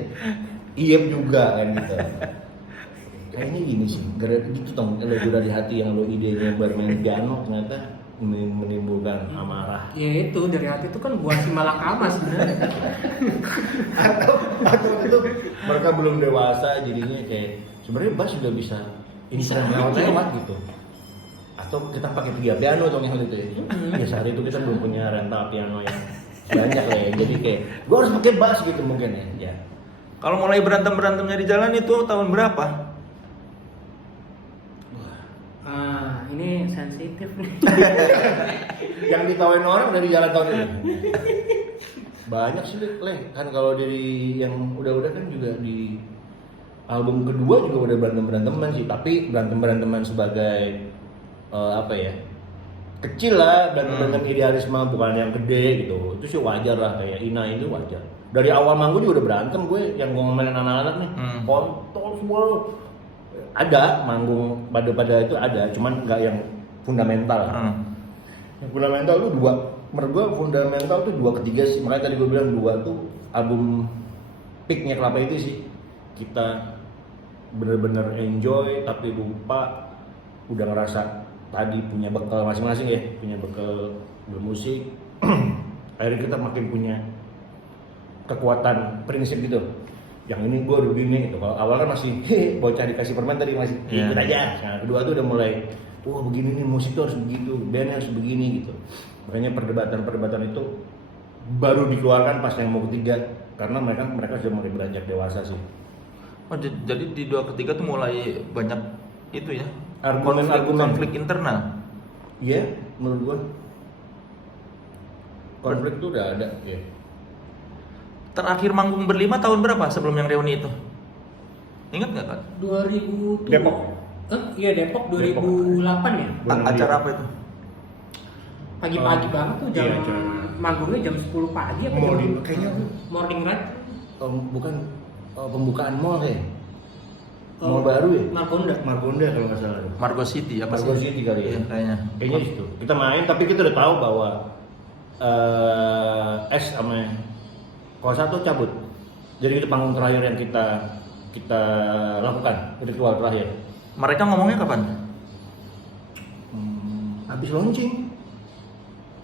Iya juga kan gitu. Kayaknya gini sih, gara-gara gitu tong lagu dari hati yang lo idenya bermain piano ternyata menimbulkan amarah. Ya itu dari hati itu kan buah si malakama sebenarnya. atau itu mereka belum dewasa jadinya kayak sebenarnya bass juga bisa instrumental lewat gitu. Atau kita pakai 3 piano atau yang itu ya. Ya saat itu kita belum punya rental piano yang banyak lah ya. Jadi kayak gua harus pakai bass gitu mungkin ya. Kalau mulai berantemnya di jalan itu tahun berapa? Ini sensitif nih. Yang ditawain orang dari jalan tahun ini. Banyak sih Leh. Kan kalau dari yang udah kan juga di album kedua juga udah berantem-beranteman sih, tapi berantem-beranteman sebagai kecil lah dan dengan idealisme bukan yang gede gitu. Itu sih wajar lah kayak Ina itu wajar. Dari awal manggung juga udah berantem gue yang gue ngomelin anak-anak nih. Kontol semua lu. Ada manggung pada itu ada, cuman nggak yang fundamental. Yang fundamental tuh 2. Menurut gue fundamental tuh 2 ketiga sih. Makanya tadi gue bilang 2 tuh album peaknya Kelapa itu sih. Kita bener-bener enjoy tapi lupa udah ngerasa tadi punya bekal masing-masing ya, punya bekal bermusik. Akhirnya kita makin punya kekuatan prinsip gitu. Yang ini gue udah begini gitu. Kalau awal kan masih bocah dikasih permen tadi masih ikut aja. Nah kedua tuh udah mulai begini nih musik tuh harus begitu, bandnya harus begini gitu. Makanya perdebatan itu baru dikeluarkan pas yang mau ketiga karena mereka sudah mulai beranjak dewasa sih. Oh jadi di 2 ketiga tuh mulai banyak itu ya konflik internal. Iya menurut gue konflik tuh udah ada ya. Terakhir manggung berlima tahun berapa sebelum yang reuni itu? Ingat nggak kan? 2000 Depok. Iya Depok 2008 ya. Acara apa itu? Pagi-pagi banget tuh jam manggungnya jam 10 pagi apa morning kayaknya morning ride. Bukan pembukaan mall kayak. Mall baru ya? Margonda kalau nggak salah. Margo City apa sih? Margo City kali ya. Kayaknya Kayaknya itu. Kita main tapi kita udah tahu bahwa S sama Kosa tuh cabut. Jadi itu panggung terakhir yang kita lakukan, ritual terakhir. mereka ngomongnya kapan? habis launching.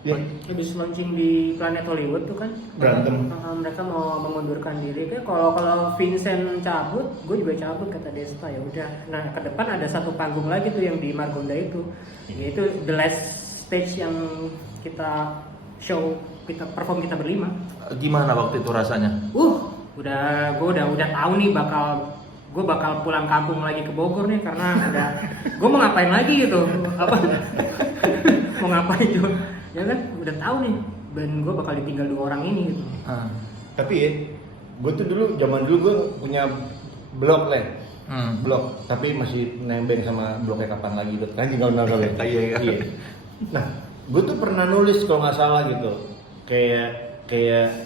Ya, Habis launching di Planet Hollywood tuh kan berantem. mereka mau mengundurkan diri. Kayak kalau Vincent cabut, gue juga cabut kata Desta, ya udah. Nah ke depan ada satu panggung lagi tuh yang di Margonda itu, yaitu the last stage yang kita show, kita perform kita berlima. Gimana waktu itu rasanya? Gue udah tahu nih gue bakal pulang kampung lagi ke Bogor nih, karena udah gue mau ngapain lagi gitu, apa mau ngapain juga ya kan, udah tahu nih band gue bakal ditinggal 2 orang ini gitu. Tapi ya, gue tuh zaman dulu gue punya blog lah. Blog, tapi masih nembeng sama blognya kapan lagi gitu kan, tinggal nanggal ya. Iya. Nah, gue tuh pernah nulis kalau nggak salah gitu, kayak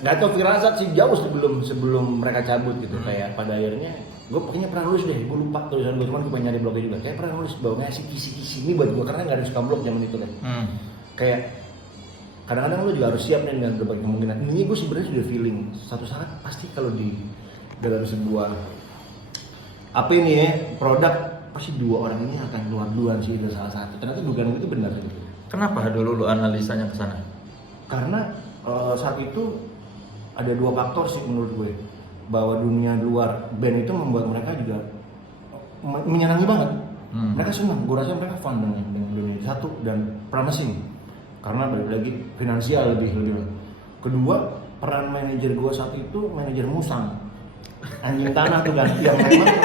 nggak tahu firasat sih, jauh sebelum mereka cabut gitu. Kayak pada akhirnya gue pokoknya pernah nulis deh, gue lupa tulisan gue, cuman gue pengen nyari blognya juga. Kayak pernah nulis bahwa ngasih kisi-kisi ini buat gue, karena nggak ada suka blog zaman itu kan. Kayak kadang-kadang lu juga harus siap nih dengan berbagai kemungkinan. Ini gue sebenarnya sudah feeling satu saat pasti kalau di dalam sebuah apa ini ya produk, pasti 2 orang ini akan keluar duluan sih dari salah satu. Ternyata dugaan itu benar gitu. Kenapa dulu lu analisanya ke sana? Karena saat itu ada 2 faktor sih menurut gue, bahwa dunia luar band itu membuat mereka juga menyenangi banget. Mereka senang, gue rasa mereka fun dengan dunia itu, satu, dan promising karena balik lagi finansial lebih. Kedua, peran manajer gue saat itu manajer musang, anjing tanah tuh kan, yang memang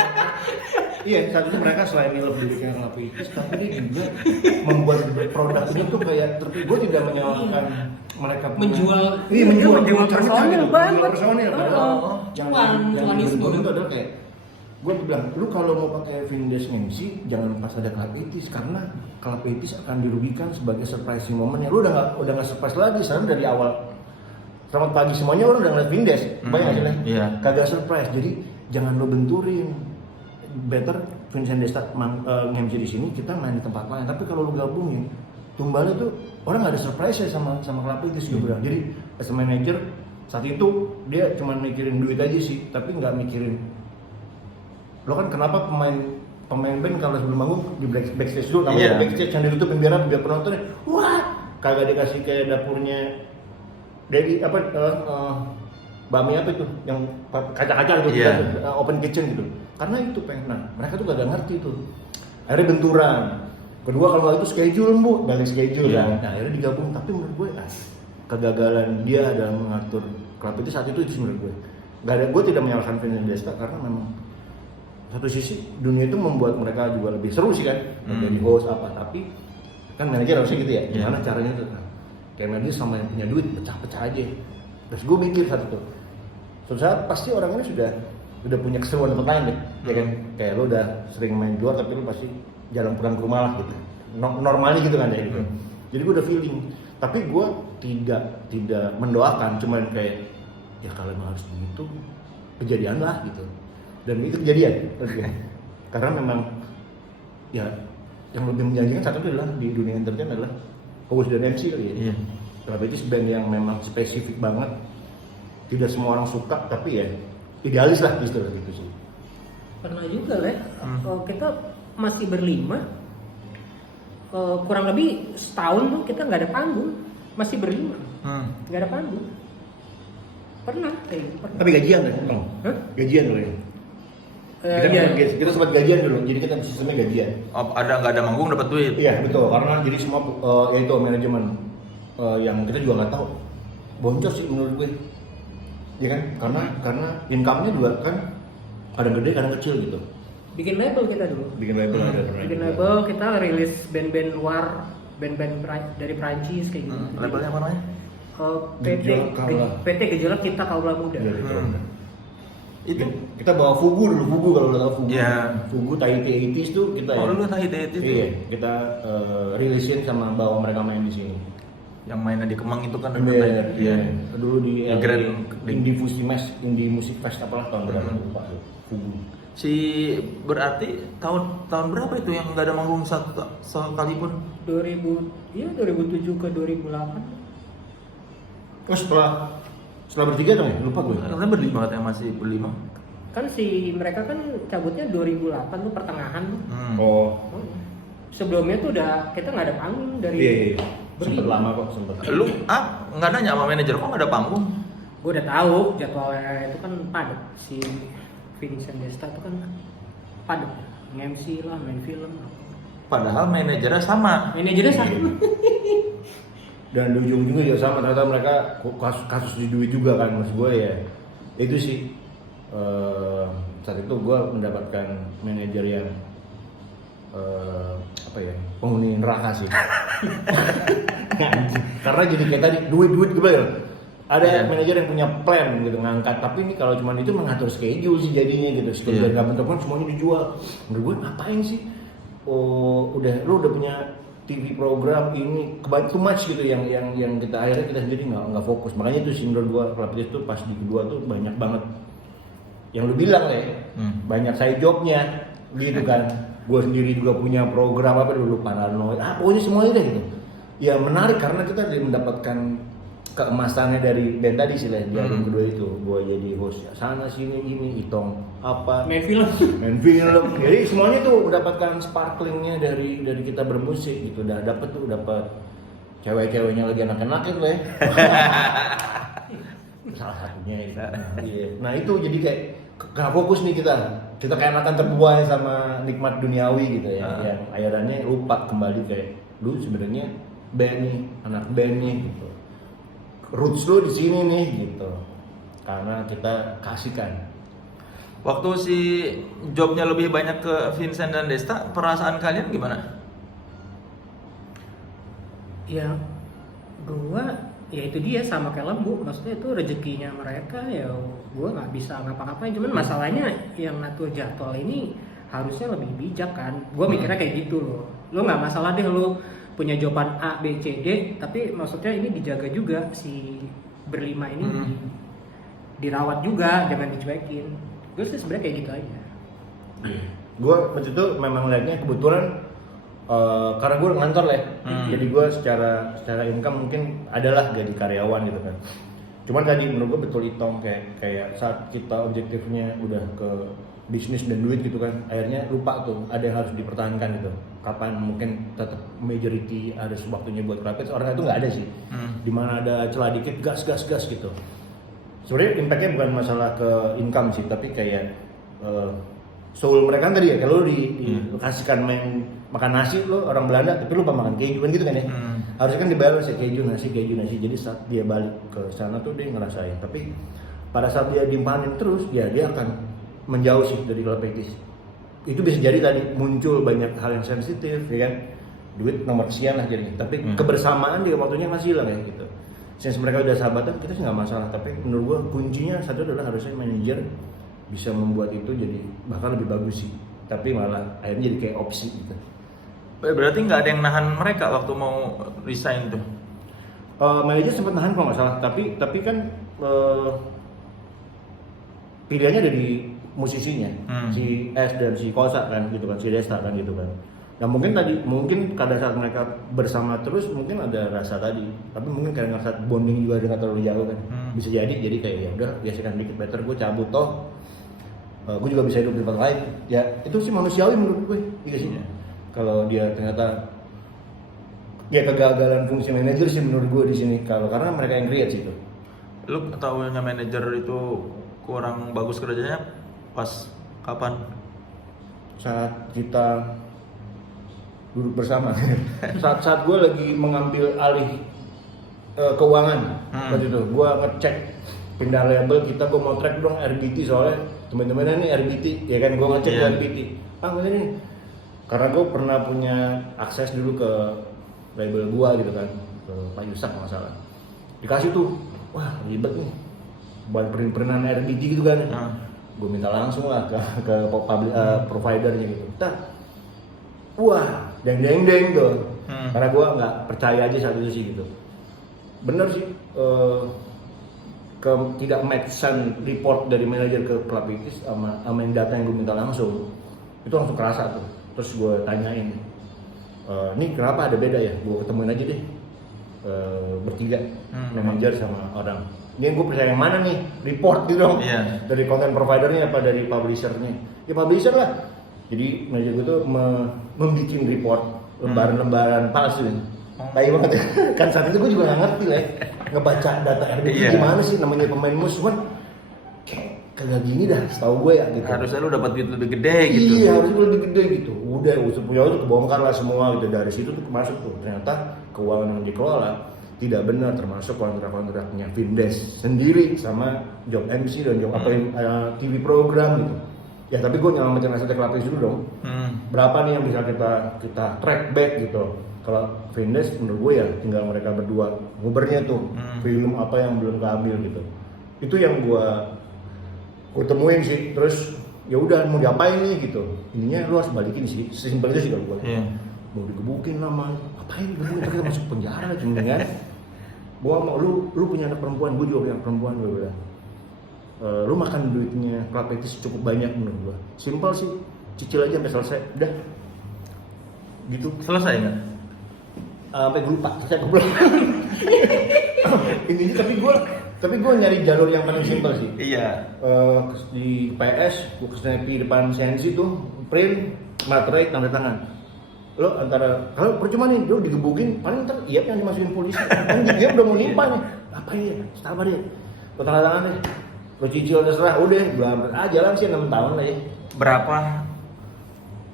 iya, saat itu mereka selain nilai dirinya Klapitis, tapi dia juga membuat produk ini tuh kayak gue tidak menyewakan mereka Menjual personil banget. personil Cuan itu adalah kayak gue bilang, lu kalau mau pakai Vindes MC jangan pas ada Klapitis, karena Klapitis akan dirugikan sebagai surprising momennya. Lu udah nggak surprise lagi, sekarang dari awal selamat pagi semuanya orang udah ngeliat Vindes, banyak nggak sih? Iya. Kagak surprise, jadi jangan lo benturin. Better Vincent Desta nge-MC di sini, kita main di tempat lain. Tapi kalau lo gabungin, tumbalnya tuh orang nggak ada surprise ya sama Klapitis juga. Jadi as a manager saat itu dia cuma mikirin duit aja sih, tapi nggak mikirin lo kan kenapa pemain band kalau sebelum manggung di backstage dulu, namanya backstage yang ditutupin biar penontonnya wah kagak dikasih kayak dapurnya Dedi apa Bami apa itu yang kaca-kaca gitu, open kitchen gitu. Karena itu pengen, mereka tuh gak ngerti tuh. Akhirnya benturan. Kedua kalau itu schedule balik schedule. Nah akhirnya digabung. Tapi menurut gue kegagalan dia dalam mengatur klub itu saat itu menurut gue. Gue tidak menyalahkan Vincent Desta karena memang satu sisi dunia itu membuat mereka juga lebih seru sih kan, menjadi host apa. Tapi kan manajer harusnya gitu ya. Gimana caranya tuh? Kayak manajer sama yang punya duit pecah-pecah aja. Terus gue mikir satu tuh. Suatu saat pasti orang ini sudah punya keseruan tempat lain deh, ya kan? Kayak lo udah sering main luar tapi lo pasti jarang pulang ke rumah lah gitu. Normalnya gitu kan ya gitu. Jadi gue udah feeling. Tapi gue tidak mendoakan, cuman kayak ya kalau emang harus begitu kejadian lah gitu. Dan itu kejadian. Karena memang ya yang lebih menjanjikan satu adalah di dunia entertain adalah host dan MC kali ya. Klapitis band yang memang spesifik banget. Tidak semua orang suka, tapi ya idealis lah gitu sih. Pernah juga lah, kita masih berlima, kurang lebih setahun tuh kita nggak ada panggung, masih berlima, nggak ada panggung. Pernah. Tapi gajian kan? Gajian dulu ya. Kita sempat gajian dulu, jadi kita sistemnya gajian. Nggak ada manggung dapat duit? Iya betul, karena jadi semua yaitu manajemen yang kita juga nggak tahu, boncos sih menurut gue. Ya kan, karena income-nya juga kan kadang gede kadang kecil gitu. Bikin label kita dulu. Bikin label kita rilis band-band luar, band-band dari Prancis kayak gitu. Labelnya apa namanya? PT Gejolak Cinta Kaula Muda. Itu kita bawa Fugu kalau lo tau Fugu. Iya. Fugu Tahiti 80s tuh kita. Oh lu Tahiti 80s? Iya, kita rilisin sama bawa mereka main di sini. Yang mainnya di Kemang itu kan Iya. Dulu di Grand Indie Music Fest apalah tahun berapa lupa tuh. Fugu. Berarti tahun berapa itu yang nggak ada manggung sekali pun? 2007 ke 2008. Oh setelah bertiga dong ya? Lupa gue. Karena berlima katanya masih berlima. Kan mereka kan cabutnya 2008 tuh pertengahan tuh. Oh. sebelumnya tuh udah kita nggak ada panggung dari Iya. Sempet lama kok, sempet. Lu nggak nanya sama manajer kok nggak ada panggung? Gue udah tahu jadwalnya itu kan padat, si Vincent Desta itu kan padat, nge-MC lah, main film. Padahal manajernya sama. Manajernya sama. Dan di ujung-ujungnya juga sama, ternyata mereka kasus di duit juga kan, maksud gue ya. Itu sih saat itu gue mendapatkan manajer yang penghuni neraka sih. Karena jadi kayak tadi duit gue bilang ada manajer yang punya plan gitu ngangkat, tapi ini kalau cuma itu mengatur schedule sih jadinya gitu. Schedule dari kapan semuanya dijual. Menurut gue ngapain sih? Lu udah punya TV program ini too much gitu yang kita akhirnya kita sendiri nggak fokus. Makanya itu sih menurut gue Klapis itu pas di kedua tuh banyak banget yang lu bilang ya, banyak side jobnya gitu kan. Gue sendiri juga punya program apa dulu paranoid, pokoknya semuanya deh gitu. Ya menarik karena kita mendapatkan keemasannya dari band tadi sih lah di album kedua itu. Gue jadi host sana sini ini Itong apa Main film. Jadi semuanya tuh mendapatkan sparklingnya dari kita bermusik gitu. Udah dapat cewek-ceweknya lagi enak-enak itu ya. Salah satunya itu. Iya. Nah itu jadi kayak nggak fokus nih kita kayak akan terbuai sama nikmat duniawi gitu ya. Yang akhirnya lupa kembali kayak lu sebenarnya band nih, anak band nih gitu. Roots lo di sini nih gitu. Karena kita kasihkan. Waktu si jobnya lebih banyak ke Vincent dan Desta, perasaan kalian gimana? Ya, ya itu dia sama kayak Lembu, maksudnya itu rezekinya mereka ya, gue nggak bisa ngapa-ngapain. Cuman masalahnya yang ngatur jadwal ini harusnya lebih bijak kan. Gue mikirnya kayak gitu loh. Lo nggak masalah deh lo punya jawaban A, B, C, D, tapi maksudnya ini dijaga juga si berlima ini dirawat juga, jangan dicuekin. Gue sih sebenarnya kayak gitu aja. Gue waktu itu memang liatnya kebetulan karena gue ngantor lah ya, jadi gue secara income mungkin adalah jadi karyawan gitu kan. Cuman tadi menurut gue betul Itong kayak saat kita objektifnya udah ke bisnis dan duit gitu kan, akhirnya lupa tuh ada yang harus dipertahankan gitu. Kapan mungkin tetap majority ada waktunya buat Klapis, orang itu nggak ada sih. Dimana ada celah dikit gas gitu. Sebenarnya impactnya bukan masalah ke income sih, tapi kayak soul mereka kan tadi ya, kalau dikasihkan makan nasi lo orang Belanda, tapi lupa makan keju kan gitu kan ya. Harusnya kan dibalance ya keju nasi. Jadi saat dia balik ke sana tuh dia ngerasain. Tapi pada saat dia dimpanin terus, ya dia akan menjauh sih dari Klapis. Itu bisa jadi tadi muncul banyak hal yang sensitif, ya kan. Duit nomor sekian lah jadinya. Tapi kebersamaan dia waktunya masih hilang ya gitu. Since mereka udah sahabatan, kita sih nggak masalah. Tapi menurut gua kuncinya satu adalah harusnya manajer bisa membuat itu jadi bahkan lebih bagus sih. Tapi malah akhirnya jadi kayak opsi gitu. Berarti nggak ada yang nahan mereka waktu mau resign tuh? Manajer sempat nahan kalau nggak salah. Tapi kan pilihannya dari musisinya, si S dan si Kosa kan gitu kan, si Desta kan gitu kan. Nah mungkin pada saat mereka bersama terus mungkin ada rasa tadi, tapi mungkin karena saat bonding juga dengan terlalu jauh kan, bisa jadi kayak ya udah biasakan dikit better, gue cabut toh, gue juga bisa hidup di tempat lain. Ya itu sih manusiawi menurut gue, iya sih. Kalau dia ternyata ya kegagalan fungsi manajer sih menurut gue di sini, karena mereka yang create sih itu. Lu tahunya manajer itu kurang bagus kerjanya pas kapan? Saat kita duduk bersama. saat gue lagi mengambil alih keuangan waktu itu, gue ngecek pindah label kita, gue mau track dong RBT soalnya teman-teman ini RBT ya kan, gue ngecek RBT. Ini karena gue pernah punya akses dulu ke label gue gitu kan, ke Pak Yusak masalah. Dikasih tuh, wah ribet nih buat print-printan RBT gitu kan. Gue minta langsung lah ke providernya gitu. Wah, deng tuh. Karena gue nggak percaya aja saat itu sih gitu. Bener sih, tidak match-an report dari manajer ke Klapis sama data yang gue minta langsung. Itu langsung kerasa tuh. Terus gue tanyain, ini kenapa ada beda ya? Gue ketemuin aja deh bertiga, manajer sama orang. Ini gue percaya yang mana nih? Report gitu dong. Dari content providernya apa dari publishernya? Ya publisher lah. Jadi manajer gue tuh membuat report lembaran-lembaran palsu. Tai banget ya. Kan saat itu gue juga nggak ngerti lah ya. Ngebaca data RBT gimana sih namanya pemain mus, cuman kayak kagak gini dah, setahu gue ya gitu. Harusnya lu dapat duit lebih gede gitu. Iya, harusnya lebih gede gitu. Udah, usul punya itu kebongkar lah semua gitu. Dari situ tuh masuk tuh. Ternyata keuangan yang dikelola tidak benar, termasuk kontrak-kontraknya Vindes sendiri sama job MC dan job TV program gitu. Ya tapi gue nyelamatin aset Lapis dulu dong. Berapa nih yang bisa kita track back gitu. Kalau Vindes menurut gue ya tinggal mereka berdua ngubernya tuh film apa yang belum keambil gitu. Itu yang gue temuin sih. Terus ya udah mau diapain nih gitu. Ininya lu harus balikin sih. Sesimpel itu sih kalau gue. Mau digebukin lama. Apain gebukin kita masuk penjara cuma kan. Gua mau lu punya anak perempuan, gue juga punya anak perempuan, gue bilang. Lu makan duitnya Club Petis cukup banyak menurut gua. Simpel sih, cicil aja sampai selesai, udah. Gitu. Selesai nggak? Sampai gue lupa, saya belum. Intinya tapi gua nyari jalur yang paling simpel sih. Iya. Di PS, gua kesana di depan Sensi tuh, print, materai, tanda tangan. Lo antara kalau percuma nih lo digebukin paling ntar iya yang dimasukin polisi kan dia udah mau nimpa nih apa ya sabar deh lo tanda tangan deh lo cicil terserah udah jalan sih 6 tahun lah ya. Berapa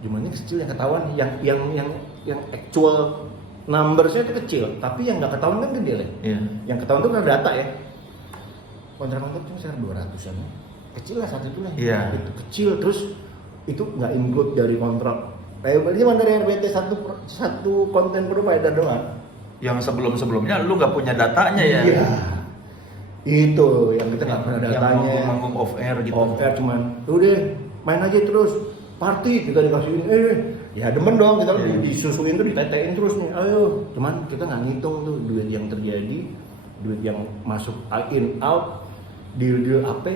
Jumlahnya kecil yang ketahuan yang actual numbersnya itu kecil tapi yang nggak ketahuan kan gede lah. Yang ketahuan tuh kan data ya kontrak-kontrak cuma sekitar 200-an kecil lah saat itu lah. Itu kecil terus itu nggak include dari kontrak. Kayak cuma dari RBT satu konten provider doang. Yang sebelumnya lu nggak punya datanya ya? Iya. Itu yang kita nggak pernah datanya. Yang manggung off air gitu. Off air cuman, udah main aja terus. Party kita dikasihin, ya demen dong kita disusuin tuh ditetein terus nih. Ayo, cuman kita nggak ngitung tuh duit yang terjadi, duit yang masuk in out, deal apa?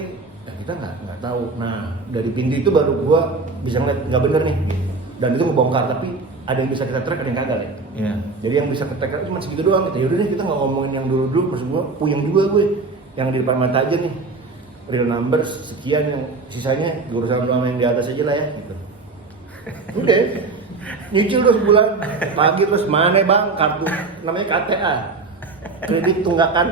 Ya kita nggak tahu. Nah dari pintu itu baru gua bisa ngeliat nggak bener nih. Dan itu ngebongkar, tapi ada yang bisa kita track, ada yang kagak ya. Jadi yang bisa kita track cuma segitu doang gitu. Yaudah deh kita nggak ngomongin yang dulu, maksud gua puyeng juga gue. Yang di depan mata aja nih, real numbers sekian, yang sisanya urusan sama yang di atas aja lah ya. Gitu. Udah, nyicil terus sebulan, pagi terus mana bang kartu namanya KTA, kredit tunggakan.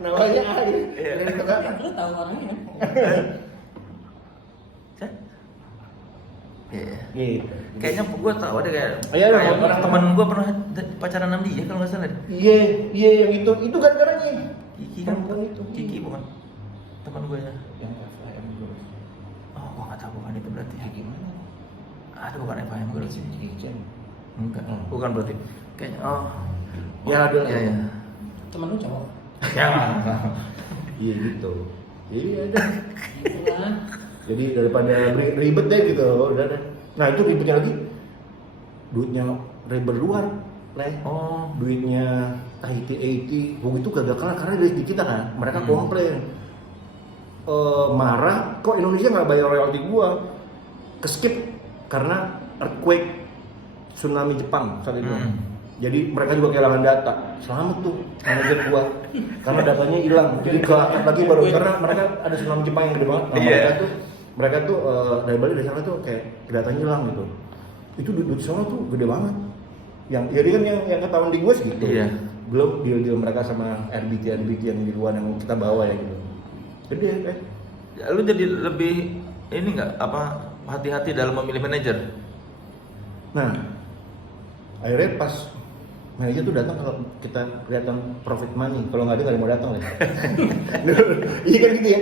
Namanya aja. Kredit tunggakan. Lu tahu orangnya? Gitu. Kayaknya gue tahu ada kayak orang teman gue pernah pacaran sama dia kalau nggak salah. Iya yang itu gara-garanya. Kiki kan bukan itu. Kiki bukan teman gue ya. Yang FIM Girls. Oh gue nggak tahu bukan itu berarti. Gimana? Ada bukan FIM Girls sih. Enggak. Bukan berarti. Kayaknya Ya ada. Iya. Temen lu cowok? Ya. Iya gitu. Jadi ada. Gitu kan. Jadi daripada ribet deh gitu, udah deh. Nah itu ribetnya lagi, duitnya rebel luar, duitnya Tahiti 80, itu gak kalah karena dari kita kan, mereka komplain, marah, kok Indonesia nggak bayar royalti gua, keskip karena earthquake, tsunami Jepang saat itu. Jadi mereka juga kehilangan data. Selamat tuh manajer gua karena datanya hilang. Jadi keangkat lagi baru karena mereka ada tsunami Jepang yang gede banget. Nah, mereka tuh dari Bali dari sana tuh kayak datanya hilang gitu. Itu duit sana tuh gede banget. Yang jadi kan yang ketahuan di gue segitu. Belum deal mereka sama RBT yang di luar yang kita bawa ya gitu. Jadi ya, lu jadi lebih ini nggak hati-hati dalam memilih manajer. Nah, akhirnya pas manajer tuh datang kalau kita kelihatan profit money, kalau nggak ada nggak mau datang lah. Iya kan gitu ya.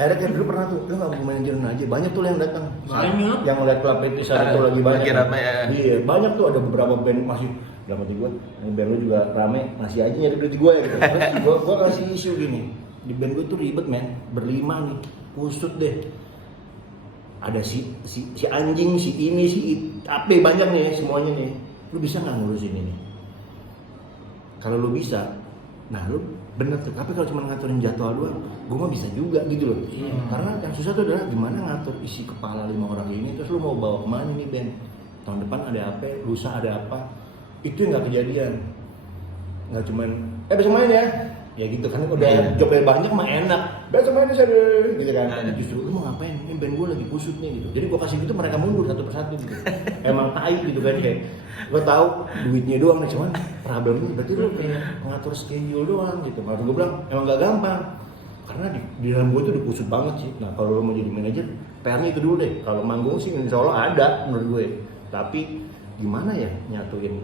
Akhirnya kan dulu pernah tuh, lu nggak mau manajerin aja, banyak tuh yang datang. Banyak. Yang ngeliat Club Petis saat itu lagi banyak. Lagi rame ya. Iya, banyak tuh ada beberapa band masih dalam hati gue, yang band lu juga rame, masih aja nyari duit gue ya gitu. Terus gue kasih isu gini, di band gue tuh ribet men, berlima nih, kusut deh. Ada si anjing, si ini, si apa banyak nih semuanya nih. Lu bisa nggak ngurusin ini? Kalau lu bisa, nah lu bener tuh. Tapi kalau cuma ngaturin jadwal doang, gue mah bisa juga gitu loh. Karena yang susah tuh adalah gimana ngatur isi kepala 5 orang ini. Terus lu mau bawa kemana nih band? Tahun depan ada apa? Lusa ada apa? Itu yang nggak kejadian. Nggak cuman, besok main ya. ya gitu kan udah jobnya banyak mah enak besok main saya gitu kan. Justru lu mau ngapain, ini band gue lagi kusut nih gitu, jadi gue kasih gitu mereka mundur satu persatu gitu. Emang tai gitu kan, kayak gue tahu duitnya doang nih, cuman problemnya berarti lu kayak ngatur schedule doang gitu. Maksud gue bilang emang gak gampang karena di dalam gue tuh udah kusut banget sih. Nah kalau lu mau jadi manajer PR-nya itu dulu deh. Kalau manggung sih insya Allah ada menurut gue, tapi gimana ya nyatuin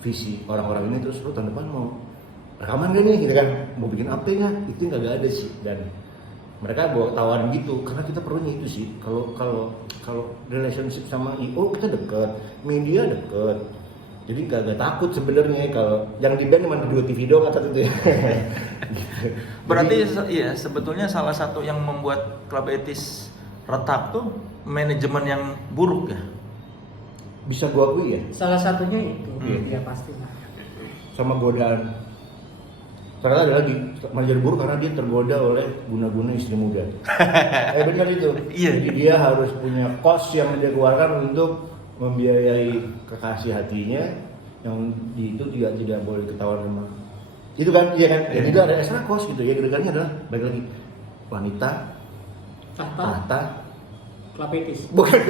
visi orang-orang ini, terus lu tahun depan mau rekaman gak nih gitu kan, mau bikin apa nggak, itu nggak ada sih. Dan mereka bawa tawaran gitu karena kita perlunya itu sih. Kalau relationship sama IO kita deket, media deket, jadi gak takut sebenarnya. Kalau yang di band cuma 2 TV doang kata itu ya. Gitu. Berarti Jadi, iya sebetulnya salah satu yang membuat Club Etis retak tuh manajemen yang buruk ya. bisa gua akui ya, Salah satunya itu, ya pasti lah. sama godaan. Ternyata ada lagi manajer buruk karena dia tergoda oleh guna-guna istri muda. Benar itu. Iya. Jadi dia harus punya kos yang dia keluarkan untuk membiayai kekasih hatinya, yang di itu tidak boleh ketahuan sama. Itu kan, iya kan. Jadi itu ada extra kos gitu ya. Gara-garanya adalah balik lagi wanita, tahta, Club Etis. bukan.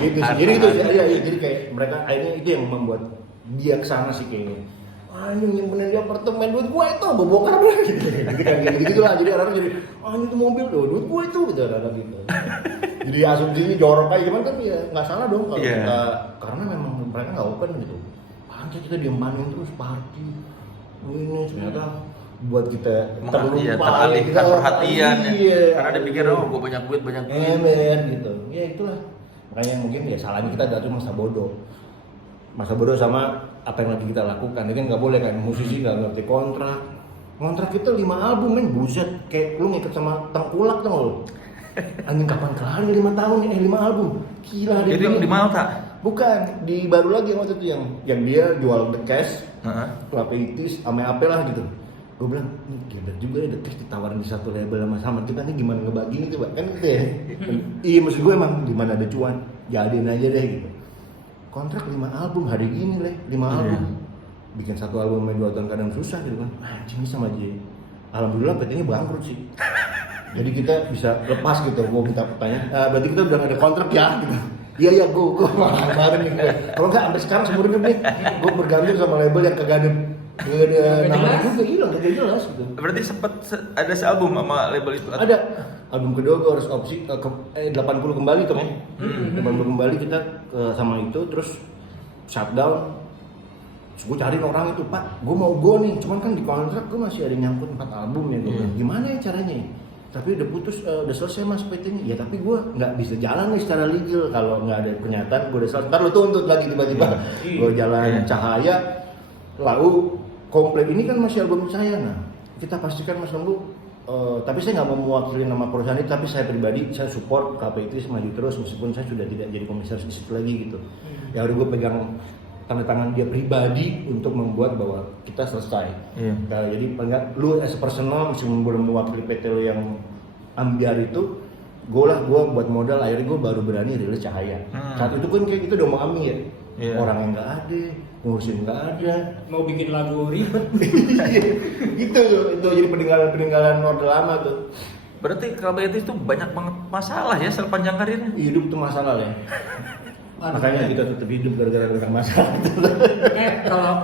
Gitu sih. Jadi itu sih. Iya, jadi kayak mereka akhirnya itu yang membuat dia kesana sih kayaknya. Wah ini nyimpenin di apartemen, duit gua itu, gua bongkar dulu gitu kan, gitu lah. Jadi orang jadi, ini tuh mobil loh, duit gua itu gitu, orang gitu. Jadi asumsinya jorok aja, cuman kan ya nggak salah dong kalau kita, karena memang mereka nggak open gitu. Pantai kita diemanin terus party, ini ternyata buat kita teralihkan perhatian ya. Iya. Karena dia pikir gua banyak duit gitu. Ya itulah, makanya mungkin ya salahnya kita jatuh masa bodoh sama apa yang lagi kita lakukan. Ini kan nggak boleh kan, musisi nggak ngerti kontrak kita 5 album men, buset, kayak lu ngikut sama tengkulak tau lu. Anjing kapan kelar 5 tahun nih, 5 album, gila. Itu yang di Malta? Bukan, di baru lagi yang waktu itu yang dia jual The Cash, Club Etis, ame apa lah gitu. Gue bilang, ini gila juga ya The Cash ditawarin di satu label sama kita nih, gimana ngebagiin itu kan gitu ya. Iya maksud gue emang gimana ada cuan, jadiin aja deh gitu. Kontrak 5 album hari ini 5 album. Bikin satu album main 2 tahun kadang susah gitu kan. Anjing bisa aja. Alhamdulillah PT ini bangkrut sih. Jadi kita bisa lepas gitu. Gua minta pertanyaan. Berarti kita udah gak ada kontrak ya gitu. Iya gua kemarin nih gue. Kalau enggak sampai sekarang seumur hidup nih gua bergantung sama label yang kagak ada namanya juga hilang, gak jelas gitu. Berarti sempet ada sealbum sama label itu? Ada. Album kedua gue harus opsi 80 kembali tuh men. 80 kembali kita sama itu, terus shutdown. Terus gue cariin orang itu, Pak, gue mau go nih, cuman kan di kontrak gue masih ada nyangkut 4 album ya. Gimana ya caranya? Tapi udah putus, udah selesai mas PT-nya. Ya tapi gue nggak bisa jalan nih secara legal kalau nggak ada pernyataan. Gue udah selesai, ntar lu tuntut lagi tiba-tiba. Gue jalan Cahaya, lalu komplain ini kan masih album saya. Nah kita pastikan mas Lembu, tapi saya nggak mau mewakili nama perusahaan itu, tapi saya pribadi saya support KPIT maju terus meskipun saya sudah tidak jadi komisaris di situ lagi gitu. Ya udah gue pegang tanda tangan dia pribadi untuk membuat bahwa kita selesai. Nah, jadi lu as a personal meskipun belum mewakili PT lu yang ambiar itu, gue buat modal, akhirnya gue baru berani rilis Cahaya. Saat itu kan kayak gitu udah mau ambil ya. Orang yang nggak ada, ngurusin nggak ada, mau bikin lagu ribet. Gitu itu jadi peninggalan orde lama tuh. Berarti KBT itu banyak banget masalah ya sepanjang karirnya. Hidup tuh masalah ya. Makanya kita tetap hidup gara-gara banyak masalah.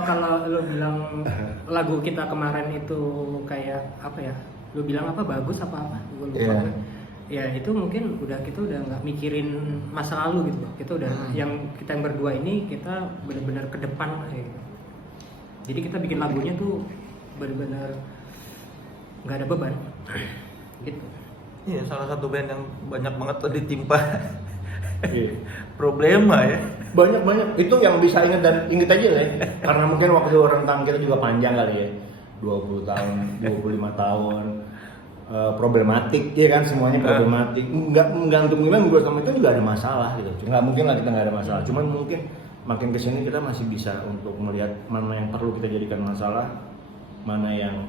Kalau lu bilang lagu kita kemarin itu kayak apa ya? Lu bilang apa bagus apa? Gue lupa. Ya itu mungkin kita udah nggak mikirin masa lalu gitu. Kita udah yang berdua ini kita benar-benar ke depan lah ya. Gitu. Jadi kita bikin lagunya tuh benar-benar nggak ada beban. Gitu. Iya, salah satu band yang banyak banget ditimpa problema ya. Banyak itu yang bisa ingat aja lah ya. Karena mungkin waktu rentang kita juga panjang kali ya, 20 tahun 25 tahun problematik ya kan, semuanya problematik. Enggak untuk bilang gue sama itu juga ada masalah gitu, nggak mungkin lah kita nggak ada masalah, cuman mungkin makin kesini kita masih bisa untuk melihat mana yang perlu kita jadikan masalah, mana yang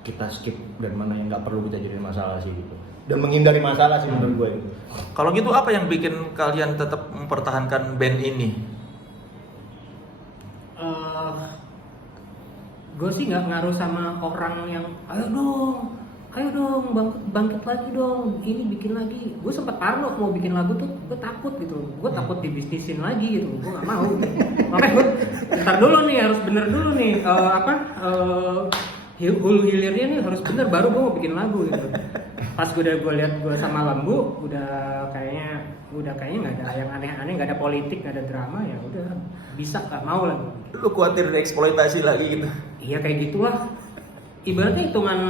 kita skip, dan mana yang nggak perlu kita jadikan masalah sih gitu, dan menghindari masalah sih menurut gue itu. Kalau gitu apa yang bikin kalian tetap mempertahankan band ini? gue sih nggak ngaruh sama orang yang ayo dong bangkit lagi dong, ini bikin lagi. Gue sempet parno mau bikin lagu tuh, gue takut gitu, gue takut dibisnisin lagi gitu, gue nggak mau. Makanya gue ntar dulu nih, harus bener dulu nih hulu hilirnya nih harus bener baru gue mau bikin lagu gitu. Pas gue lihat gue sama Lembu udah kayaknya nggak ada yang aneh-aneh, nggak ada politik, nggak ada drama, ya udah bisa, nggak mau lagi. Lu khawatir dieksploitasi lagi gitu? Iya kayak gitulah. Ibaratnya hitungan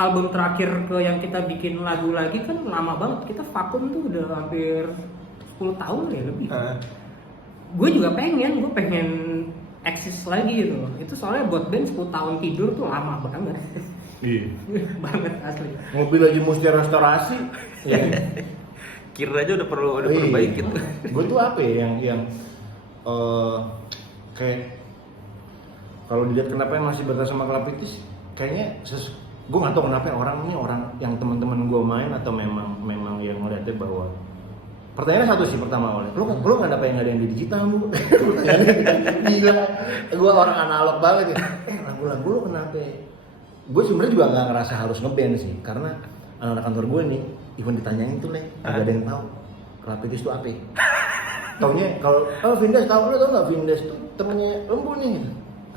album terakhir ke yang kita bikin lagu lagi kan lama banget. Kita vakum tuh udah hampir 10 tahun ya lebih. Gue juga pengen eksis lagi gitu loh. Itu soalnya buat band 10 tahun tidur tuh lama banget. Iya. Banget asli. Mobil aja mesti restorasi. Ya. Kira aja udah perlu baik gitu. Gue tuh apa ya yang kayak kalau dilihat kenapa yang masih betah sama Klapitis, kayaknya gue nggak tahu kenapa orang yang teman-teman gue main atau memang yang ngeliatnya bahwa pertanyaannya satu sih pertama awalnya, lu nggak ada yang di digital lu? Gila, gue orang analog banget ya. Lagu-lagu lu kenapa? Gue sebenarnya juga nggak ngerasa harus ngeband sih, karena anak-anak kantor gue nih, even ditanyain tuh nggak ada yang tahu Klapitis tuh apa. Taunya kalau Vindes tahu, lu tau nggak Vindes tuh temennya Lembu nih?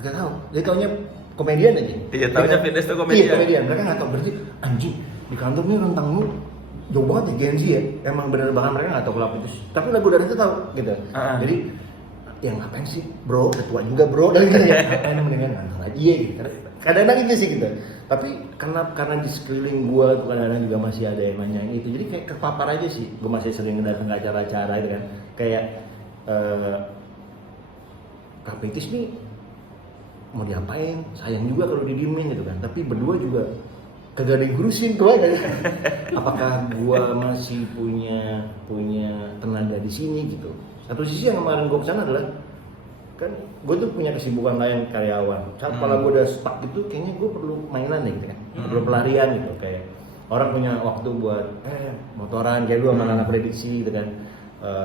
Gak tahu, dia taunya komedian aja. Iya, taunya Vindes tuh komedian. Iya, komedian. Mereka nggak tahu, berarti anjing di kantor nih rentang lu jauh banget ya, Gen Z ya. Emang bener banget mereka nggak tahu Klapitis. Tapi lagu dari itu tahu gitu. Jadi yang ngapain sih bro, udah tua juga bro, dan kan ya ngapain mendingan ngantor aja gitu. Kadang-kadang gitu sih gitu. Tapi karena di sekeliling gua tuh kadang-kadang juga masih ada yang nanyain itu. Jadi kayak kepapar aja sih. Gua masih sering datang ke acara-acara gitu kan. Kayak Klapitis nih mau diapain, sayang juga kalau didiemin gitu kan. Tapi berdua juga kagak ada yang ngurusin tuh aja. Apakah gua masih punya tenaga di sini gitu. Satu sisi yang kemarin gua kesana adalah kan gua tuh punya kesibukan lain karyawan. Saat kepala gua udah stuck gitu, kayaknya gua perlu mainan deh gitu kan. Perlu pelarian gitu, kayak orang punya waktu buat motoran kayak lu sama anak prediksi gitu kan.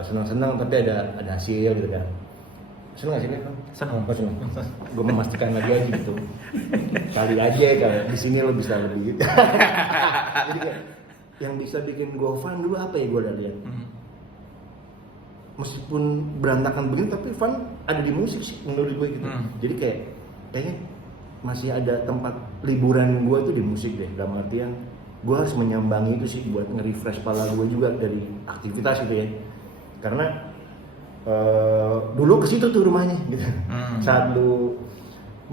Senang-senang tapi ada hasil gitu kan. Seneng gak sih kan? Seneng. Oh, seneng. Gue memastikan lagi aja gitu. Kali aja kalau di sini lo bisa lebih gitu. Jadi kayak yang bisa bikin gue fun dulu apa ya gue udah lihat. Meskipun berantakan begini tapi fun ada di musik sih menurut gue gitu. Jadi kayaknya masih ada tempat liburan gue tuh di musik deh. Dalam artian gue harus menyambangi itu sih buat nge-refresh kepala gue juga dari aktivitas gitu ya. Karena dulu ke situ tuh rumahnya gitu. Saat lu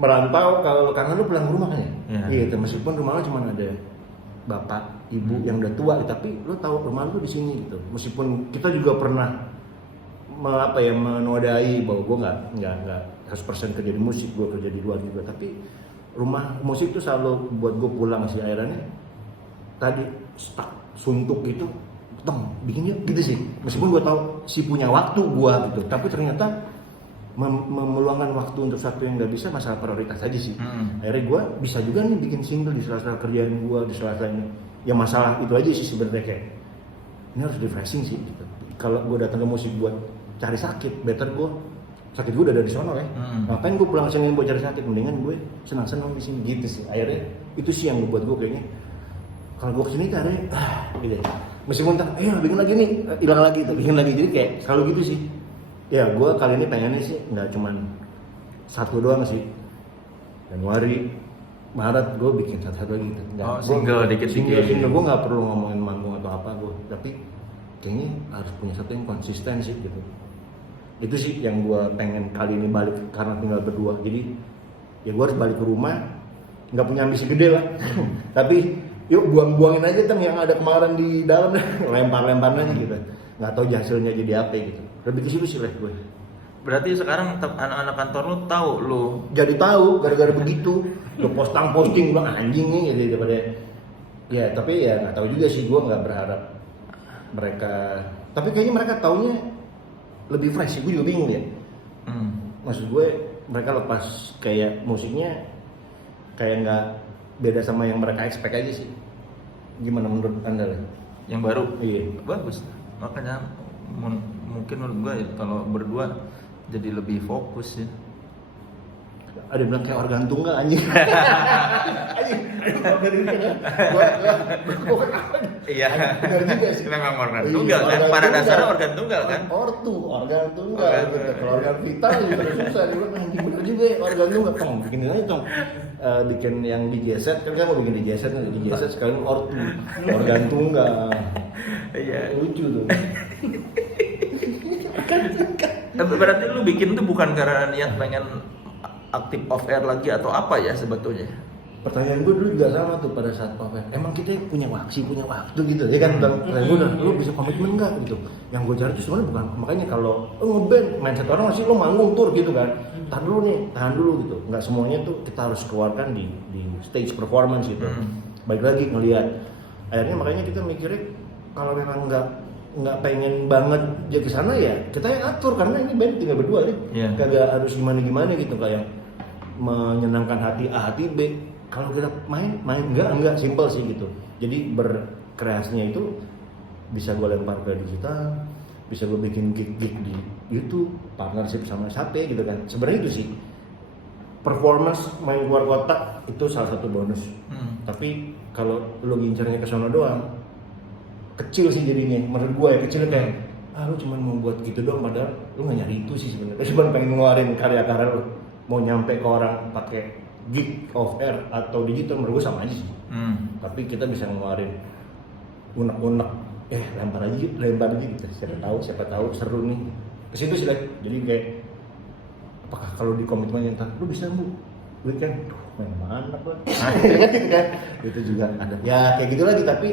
merantau, kalau kangen lu pulang ke rumah kan ya? Iya, meskipun rumah lu cuma ada bapak, ibu yang udah tua, tapi lu tahu rumah lu di sini gitu. Meskipun kita juga pernah menodai bahwa gue nggak 100% kerja di musik, gue kerja di luar juga. Tapi rumah musik tuh selalu buat gue pulang sih, akhirnya tadi stuck suntuk gitu. Bikin yuk gitu sih. Meskipun gue tahu si punya waktu gue gitu, tapi ternyata meluangkan waktu untuk satu yang nggak bisa, masalah prioritas aja sih. Akhirnya gue bisa juga nih bikin single di sela-sela kerjaan gue, di sela-sela ini. Ya masalah itu aja sih sebenarnya, kayak ini harus refreshing sih gitu. Kalau gue datang ke musik buat cari sakit, better gue sakit gue udah ada di sono ya. Ngapain gue pulang sini buat cari sakit, mendingan gue senang-senang di sini gitu sih. Akhirnya itu sih yang buat gue kayaknya kalau gue kesini cari gitu. Meskipun bikin lagi nih, hilang lagi tuh, bikin lagi, jadi kayak selalu gitu sih. Ya gue kali ini pengennya sih nggak cuman satu doang sih. Januari, Maret gue bikin satu lagi gitu. Single dikit-dikit. Single gue nggak perlu ngomongin manggung atau apa gue, tapi kayaknya harus punya satu yang konsisten sih gitu. Itu sih yang gue pengen kali ini balik karena tinggal berdua. Jadi ya gue harus balik ke rumah, nggak punya ambisi gede lah, tapi yuk buang-buangin aja yang ada kemarin di dalam, lempar-lempar aja gitu. Nggak tahu hasilnya jadi apa gitu. Lebih ke situ sih lah gue. Berarti sekarang anak-anak kantor lu tahu lu jadi tahu gara-gara begitu. Lu posting bilang anjing nih gitu daripada ya, tapi ya nggak tahu juga sih, gue nggak berharap mereka, tapi kayaknya mereka taunya lebih fresh sih, gue juga bingung ya. Maksud gue mereka lepas kayak musiknya kayak nggak beda sama yang mereka expect aja sih. Gimana menurut anda lah? Yang baru? Iya. Bagus. Makanya mungkin menurut gue kalau berdua jadi lebih fokus ya. ada yang bilang kayak organ tunggal anjing. Anjing, Iya. benar juga sih. Memang organ Iya, tunggal kan. organ Pada tunggal. dasarnya organ tunggal kan. Organ tunggal. Organ Gitu. tunggal. Kalau organ vital juga susah. Dia bilang anjing bener juga ya, organ tunggal. Tong, bikin aja tong. Bikin yang dijeset, kan kita mau bikin dijeset, sekalian organ tunggal. Iya. Lucu tuh. Berarti lu bikin tuh bukan karena niat pengen aktif off air lagi atau apa ya sebetulnya? Pertanyaan gue dulu juga sama tuh pada saat off air. Emang kita punya waktu gitu ya kan? Pertanyaan gue udah, lu bisa komitmen nggak gitu? Yang gue cari tuh sebenarnya bukan, makanya kalau lu ngeband mindset orang masih lu manggung tur gitu kan? Tahan dulu gitu. Nggak semuanya tuh kita harus keluarkan di stage performance gitu. Baik lagi ngelihat. Akhirnya makanya kita mikirnya kalau memang nggak pengen banget ya ke sana ya kita yang atur karena ini band tinggal berdua nih. Yeah. Kagak harus gimana gitu kayak menyenangkan hati A hati B. Kalau kita main enggak simple sih gitu. Jadi berkreasinya itu bisa gue lempar ke digital, bisa gue bikin gig di YouTube, partnership sama Sate gitu kan. Sebenarnya itu sih performance main keluar kota itu salah satu bonus. Tapi kalau lo ngincernya ke sono doang, kecil sih jadinya. Menurut gue ya kecil kayak lu cuma mau buat gitu doang padahal lu nggak nyari itu sih sebenarnya. Cuma pengen ngeluarin karya-karya lu. Mau nyampe ke orang pakai gig off air atau digital menurut gue sama aja sih. Tapi kita bisa ngeluarin unek-unek lempar aja gitu. Siapa tahu seru nih. Ke situ sih like. Jadi kayak apakah kalau di komitmen yang lu bisa bu weekend main mana pak? Itu juga ada. Ya kayak gitu lagi tapi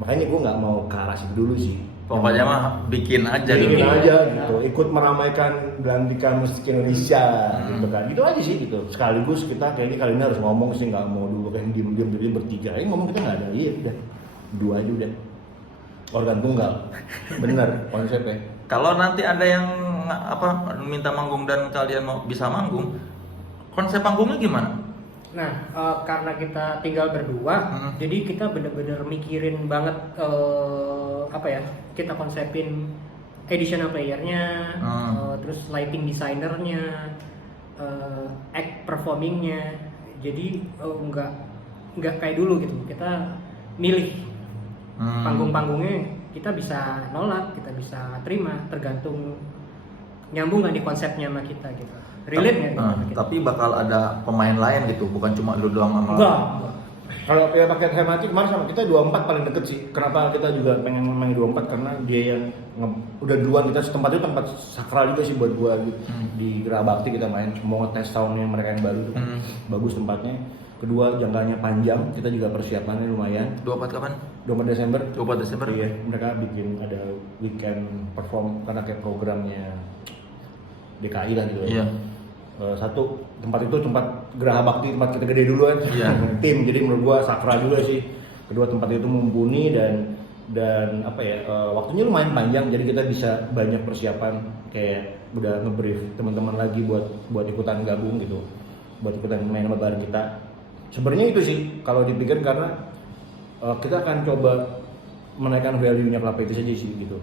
makanya gue nggak mau ke arah situ dulu sih. Pokoknya mah bikin aja Bikin gitu. aja gitu, ikut meramaikan Belantika Musik Indonesia gitu kan. Gitu aja sih gitu. Sekaligus kita kayaknya kali ini harus ngomong sih, nggak mau dulu kayak diem-diem jadi bertiga. Ini ngomong kita nggak ada, iya udah. Dua aja udah. Organ tunggal. Bener konsepnya. Kalau nanti ada yang minta manggung dan kalian mau bisa manggung, konsep panggungnya gimana? Nah, karena kita tinggal berdua, jadi kita bener-bener mikirin banget kita konsepin additional playernya, terus lighting designernya, act performingnya. Jadi nggak kayak dulu gitu. Kita milih panggung-panggungnya, kita bisa nolak, kita bisa terima, tergantung nyambung nggak di konsepnya sama kita gitu. Relate nggak sama kita. Tapi bakal ada pemain lain gitu, bukan cuma lu doang sama. Enggak. Kalau ya pakai Hemati kemarin sama kita 24 paling deket sih. Kenapa kita juga pengen main 24 karena dia yang udah duluan kita setempat itu tempat sakral juga sih buat gua gitu. Di Gerah Bakti kita main mau ngetes soundnya mereka yang baru tuh. Bagus tempatnya. Kedua jangkanya panjang, kita juga persiapannya lumayan. 24 kapan? 24 Desember. 24 Desember. Iya, mereka bikin ada weekend perform karena kayak programnya DKI lah gitu. Iya. Satu tempat itu tempat Geraha Bakti, tempat kita gede duluan. Iya. Tim, jadi menurut gua sakral juga sih. Kedua tempat itu mumpuni dan waktunya lumayan panjang, jadi kita bisa banyak persiapan kayak udah ngebrief teman-teman lagi buat ikutan gabung gitu, buat ikutan main sama bareng kita. Sebenarnya itu sih kalau dipikir karena kita akan coba menaikkan value-nya Club itu saja sih gitu.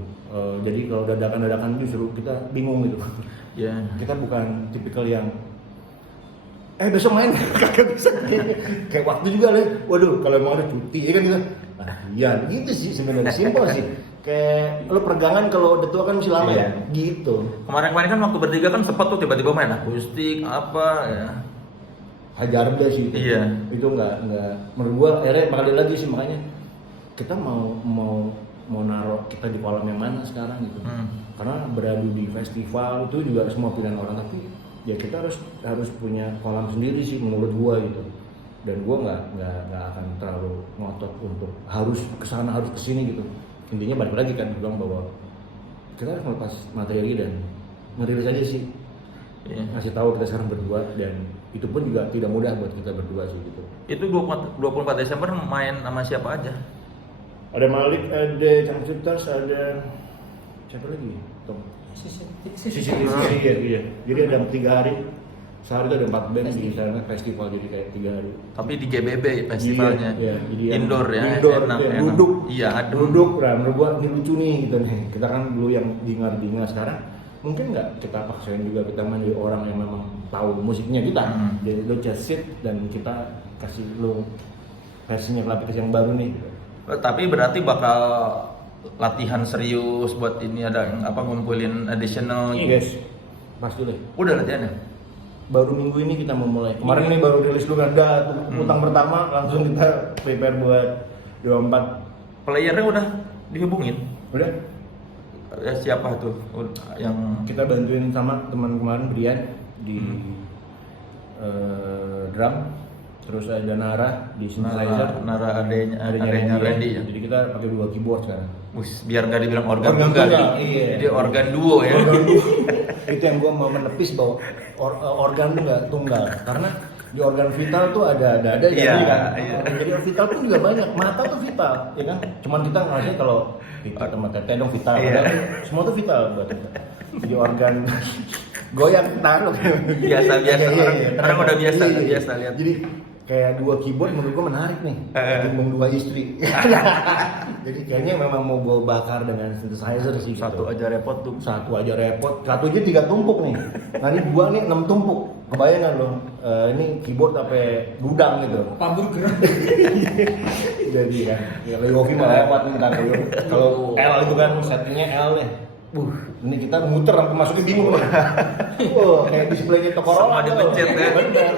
Jadi kalau dadakan justru kita bingung gitu. Iya. Kita bukan tipikal yang besok main kagak bisa kayak waktu juga lah. Waduh, kalau mau ada cuti ya kan kita. Iya, gitu sih sebenarnya simpel sih. Kayak lo pergangan kalau udah tua kan masih lama ya. Gitu. Kemarin kan waktu bertiga kan sempat tuh tiba-tiba main akustik apa ya. Hajar dia sih itu. Iya. Itu enggak menurut gua akhirnya bakal lagi sih makanya kita mau naruh kita di kolam yang mana sekarang gitu. Karena beradu di festival itu juga semua pilihan orang, tapi ya kita harus punya kolam sendiri sih menurut gua gitu. Dan gua nggak akan terlalu ngotot untuk harus kesana harus kesini gitu. Intinya balik lagi kan bilang bahwa kita harus melepas materi dan ngerilis aja sih. Ngasih tahu kita sekarang berdua dan itu pun juga tidak mudah buat kita berdua sih gitu. Itu 24 Desember main sama siapa aja? Ada Malik, ada Cangcutas, ada siapa lagi? Tom. Sisi. Iya. Jadi ada 3 hari. Sehari itu ada 4 band di sana festival jadi kayak 3 hari. Tapi di GBB festivalnya. Iya, jadi indoor ya. Indoor, enak. duduk. Iya, Duduk, menurut gua ini lucu nih gitu nih. Kita kan dulu yang bingar sekarang mungkin nggak kita paksain juga, kita menjadi orang yang memang tahu musiknya kita. Jadi lo just sit dan kita kasih lo versinya Club80s yang baru nih. Tapi berarti bakal latihan serius buat ini, ada apa ngumpulin additional Yes, pasti deh. Udah latihannya? Baru minggu ini kita mau mulai. Kemarin ini baru rilis dulu kan, utang pertama langsung kita prepare buat 24. Playernya udah dihubungin? Udah? Ya, siapa tuh yang Kita bantuin sama teman kemarin Brian di drum, terus ada Nara di synthesizer, Nara adanya Randy Randy ya? Jadi kita pakai 2 keyboard sekarang. Biar nggak dibilang organ Organ tunggal, tunggal, iya. jadi organ duo ya. Itu yang gua mau menepis bahwa organ tuh nggak tunggal, karena di organ vital tuh ada Iya, kan. iya. Jadi vital pun juga banyak, mata tuh vital, ya kan. Cuman kita ngerasanya kalau vital sama teteh dong vital, Iya. padahal semua tuh vital buat kita. Jadi organ goyang taruh. Biasa. Iya. Orang udah biasa, Iya. biasa lihat. Jadi kayak 2 keyboard menurut gua menarik nih, ketimbang 2 istri. Jadi kayaknya memang mau bawa bakar dengan synthesizer sih. Satu gitu. aja repot tuh. Satu aja repot, satu aja 3 tumpuk nih. Nah ini 2 nih 6 tumpuk. Kebayang kan lo? Ini keyboard sampai gudang gitu. Pabur gerak. Jadi kan, ya kalau Yofi mah lewat nih ntar kalau L itu kan settingnya L nih. Ini kita muter sampai masukin bingung. Kayak displaynya Tokorola. Sama dipencet ya. Bener.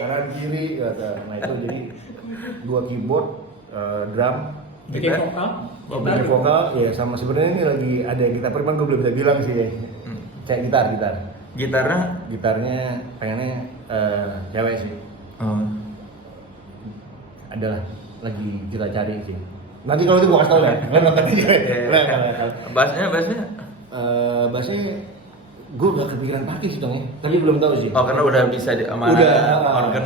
Kanan kiri, kata. Nah itu jadi 2 keyboard, drum, Bikin vokal. bikin vokal, ya sama sebenarnya ini lagi ada yang kita perban, gue belum bisa bilang sih ya. Kayak gitar. Gitarnya pengennya cewek sih. Adalah lagi kita cari sih. Nanti kalau itu gua kasih tau ya. Kan nonton aja. Bassnya Bassnya gue udah kepikiran pakai sih dong ya, tapi belum tahu sih. oh karena udah bisa sama organ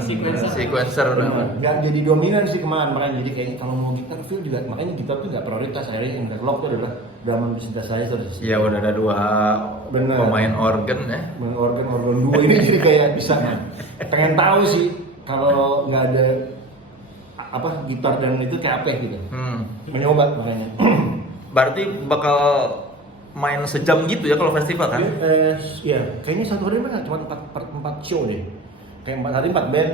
sequencer udah. Gak jadi dominan sih kemarin, makanya jadi kayaknya kalau mau gitar feel juga, makanya gitar tuh gak prioritas. Akhirnya yang backlog tuh adalah drum and synthesizer. Iya udah ada 2 Bener. pemain organ ya. Main organ 2 ini jadi kayak bisa kan. Pengen tahu sih kalau nggak ada apa gitar dan itu kayak apa gitu. Mencoba makanya. Berarti bakal main sejam gitu ya kalau festival kan? Iya, kayaknya satu hari mana cuma 4 show deh. Kayak 4 hari 4 band.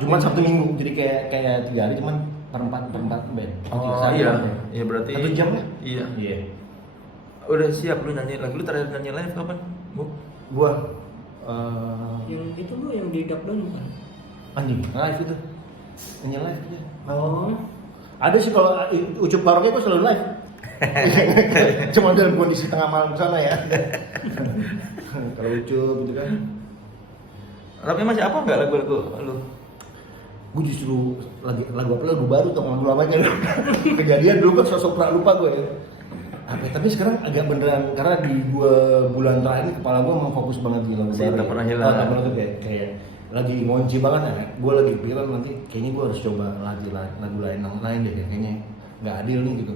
Cuma Sabtu Minggu, jadi kayak 3 hari cuman per 4 band. Iya. Iya berarti 1 jam ya? Iya. Udah siap lu nyanyi lagi, lu terakhir nyanyi live kapan? Gua Yang itu lo yang di Duck Down kan? anjing live itu. Nyanyi live aja. Oh. Ada sih kalau Ucup Baroknya gua selalu live. Cuma dalam kondisi tengah malam sana ya. Kalau Ucup gitu kan. Tapi masih apa enggak lagu-lagu lu? Gue justru lagu baru atau lagu lamanya. Kejadian dulu kan sosok lupa gue ya. Tapi sekarang agak beneran, karena di 2 bulan terakhir ini kepala gue memang fokus banget di lagu Si baru. Tak Pernah Hilang. Tak pernah tuh kayak lagi ngunci banget ya. Gue lagi pikiran nanti kayaknya gue harus coba lagu lain deh, kayaknya nggak adil nih gitu.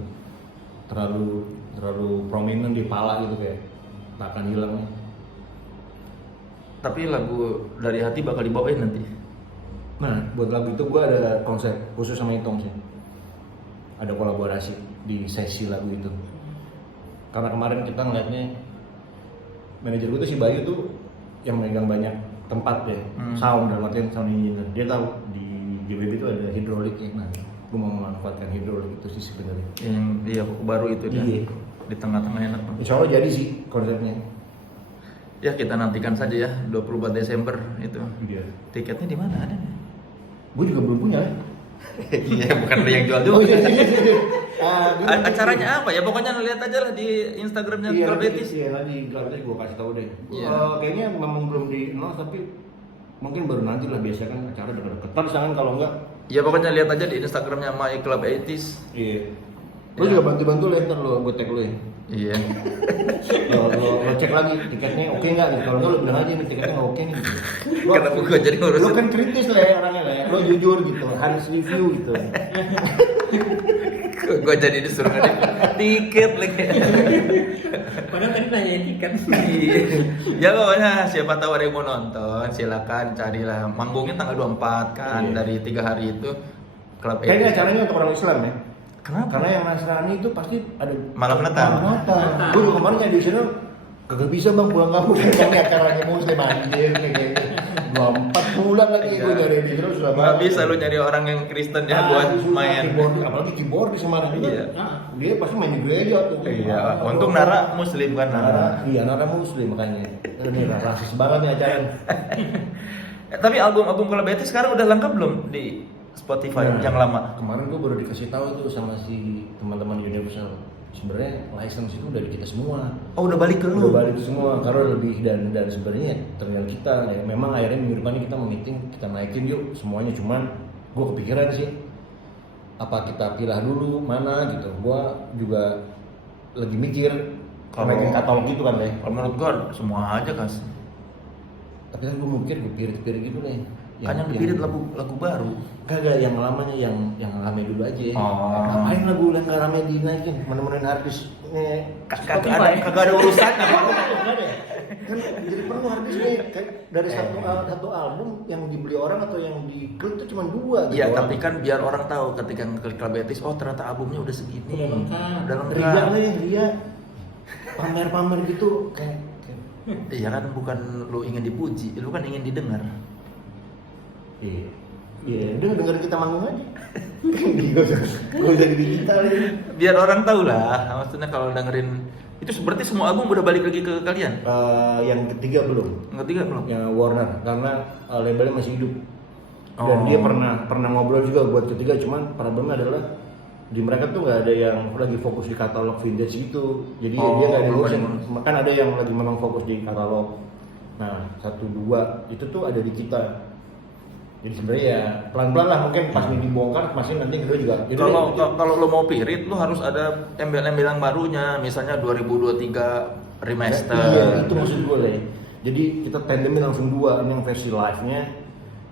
Terlalu prominent di pala gitu, kayak tak akan hilang nih. Tapi lagu dari hati bakal dibawain nanti. Nah, buat lagu itu gue ada konsep khusus sama Itong sih. Ada kolaborasi di sesi lagu itu. Karena kemarin kita ngeliatnya manajer gue tuh si Bayu tuh yang megang banyak tempat ya, sound dalam artian sound engineer. Dia tahu di GBB itu ada hidroliknya. Nah, gue mau memanfaatkan hidrolik itu sih sebenarnya. Yang baru itu dia. Iya. Di tengah-tengah enak banget. Insya Allah jadi sih konsepnya. Ya kita nantikan saja ya 24 Desember itu. Iya. Tiketnya di mana ada? Gue juga belum punya. Iya, bukan ada yang jual juga. Oh iya. Acaranya apa ya? Pokoknya lihat aja lah di Instagramnya Club80s. Iya, nanti Club80s gue kasih tahu deh. Iya. Kayaknya memang belum di announce, tapi mungkin baru nanti lah, biasa kan acara dekat-dekat. Terus jangan kalau enggak. Ya pokoknya lihat aja di Instagramnya My Club80s. Iya. Lo Ya. juga bantu-bantu lihat ntar lo, gue tag lo ya. Iya. Lo cek lagi tiketnya oke nggak nih. Kalau nggak lo bilang aja nih tiketnya nggak oke nih. Gitu. Kenapa gua jadi ngurusin? Lo kan kritis lah ya orangnya lah ya. Lo jujur gitu, harus review gitu. Gua jadi disuruh ngedip tiket lagi. Padahal tadi nanya tiket. Iya. Ya pokoknya siapa tahu ada yang mau nonton, silakan carilah. Manggungnya tanggal 24 kan, Iya. dari 3 hari itu Club80s. Kayaknya acaranya untuk orang Islam ya. Kenapa? Karena yang Nasrani itu pasti ada Malam Natal. Malam Natal. Gue juga kemarin nyari di sana Kagak bisa bang pulang kampung kan ini acaranya muslim anjir kayak gini. 4 bulan lagi gue nyari di terus sudah Nggak bisa lu nyari orang yang Kristen ya buat main. keyboard, apalagi keyboard di Semarang itu. Iya. Dia pasti main di gereja tuh. Iya, untung Nara muslim kan Nara. Iya, Nara muslim makanya. Ini rasis banget nih acara. Tapi album-album Kala Betis sekarang udah lengkap belum di Spotify yang lama? Kemarin gue baru dikasih tahu tuh sama si teman-teman Universal. Sebenarnya license itu udah di kita semua. Oh, udah balik ke lu. Udah balik semua karena lebih dan sebenarnya terminal kita ya, memang akhirnya minggu depan kita meeting kita naikin yuk semuanya, cuman gue kepikiran sih apa kita pilih dulu mana gitu. Gue juga lagi mikir Kalau- naikin katalog gitu kan deh. Kalau menurut gua semua aja kas. Tapi kan gue mikir gue pirit gitu deh. Kan yang dipirit lagu baru. Kagak yang lamanya yang rame dulu aja. Oh. Ngapain lagu yang nggak rame dinaikin? Menemuin harddisk Kagak ada urusannya. Kan jadi penuh harddisk nih. Kayak dari satu album yang dibeli orang atau yang diklik tuh cuma 2 gitu. Iya, tapi kan biar orang tahu ketika ngeklik Kala Betis, oh ternyata albumnya udah segini. Udah lengkap. Udah lengkap. Ria nih, Ria pamer-pamer gitu kayak Iya kan bukan lu ingin dipuji, lu kan ingin didengar. iya. Iya, udah dengerin kita manggung aja. Gue udah di digital ini. Biar orang tahu lah, maksudnya kalau dengerin itu seperti semua album udah balik lagi ke kalian. Yang ketiga belum. Yang ketiga belum? Yang Warner karena labelnya masih hidup. Dan Oh. dia pernah ngobrol juga buat ketiga, cuman problemnya adalah di mereka tuh nggak ada yang lagi fokus di katalog vintage gitu. Jadi Oh, dia nggak ada belum ngurusin. ada. Kan ada yang lagi memang fokus di katalog. Nah, 1-2 itu tuh ada di kita. Jadi sebenarnya ya pelan-pelan lah, mungkin pas ini dibongkar, pasti nanti kedua juga. Jadi Kalau lo mau pirit, lo harus ada embel-embel yang barunya, misalnya 2023 remaster. Iya, itu maksud gue lah. Jadi kita tandemin langsung 2, ini yang versi live-nya,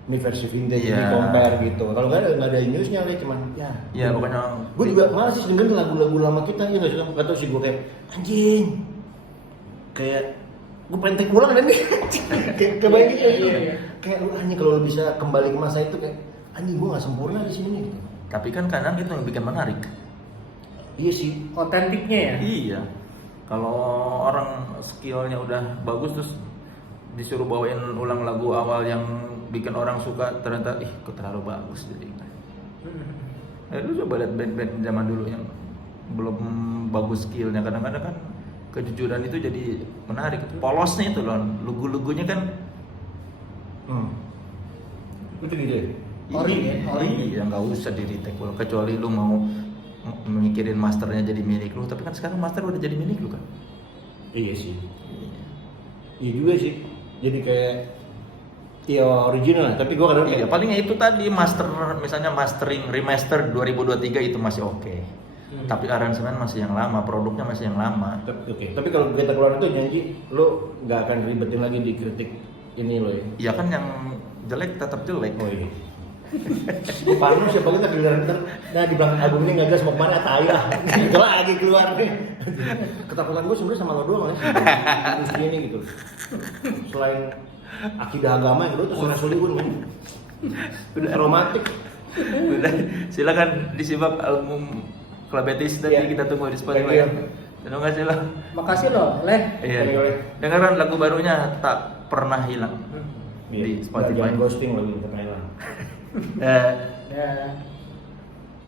ini versi vintage, ini Iya. compare gitu. Kalau nggak ada newsnya lah, cuman ya. Iya, pokoknya. Gue juga malas sih dengerin lagu-lagu lama kita, ya nggak sih? Nggak tahu sih gue kayak anjing, kayak gue pengen take ulang dan kayak kebayang gitu. Iya. Kayak lu anjing kalau lu bisa kembali ke masa itu kayak anjing gue nggak sempurna di sini gitu. Tapi kan kadang itu yang bikin menarik. Iya sih. Otentiknya ya. Iya. Kalau orang skillnya udah bagus terus disuruh bawain ulang lagu awal yang bikin orang suka, ternyata kok terlalu bagus jadi. Lu coba lihat band-band zaman dulu yang belum bagus skillnya, kadang-kadang kan kejujuran itu jadi menarik. Polosnya itu loh, lugu-lugunya kan Itu gitu ya. Ori ya, ori. Iya, nggak usah di retake ulang, kecuali lu mau mikirin masternya jadi milik lu. Tapi kan sekarang master udah jadi milik lu kan. Iya sih. Iya juga sih. Jadi kayak ya original, tapi gua kadang Iya, palingnya itu tadi master, misalnya mastering remaster 2023 itu masih oke. Tapi aransemen masih yang lama, produknya masih yang lama. Oke. Tapi kalau kita keluar itu janji lu nggak akan ribetin lagi di kritik ini lo ya. Iya kan yang jelek tetap jelek. Oh iya. Gue parno siapa kita giliran ntar, nah di belakang album ini nggak jelas mau kemana, tai lah. Itu lagi keluar nih. Ketakutan gue sebenarnya sama lo doang ya. Industri ini gitu. Selain akidah agama yang kedua tuh Surah Solihun kan. Udah Romantik. Udah, silakan disimak album Kala Betis nanti Iya. kita tunggu di Spotify. Iya. Terima kasih loh. Makasih loh, Leh. Iya. Boleh. Dengarkan lagu barunya Tak Pernah Hilang di Spotify. Jangan ghosting lagi ke Thailand. Eh, Ya.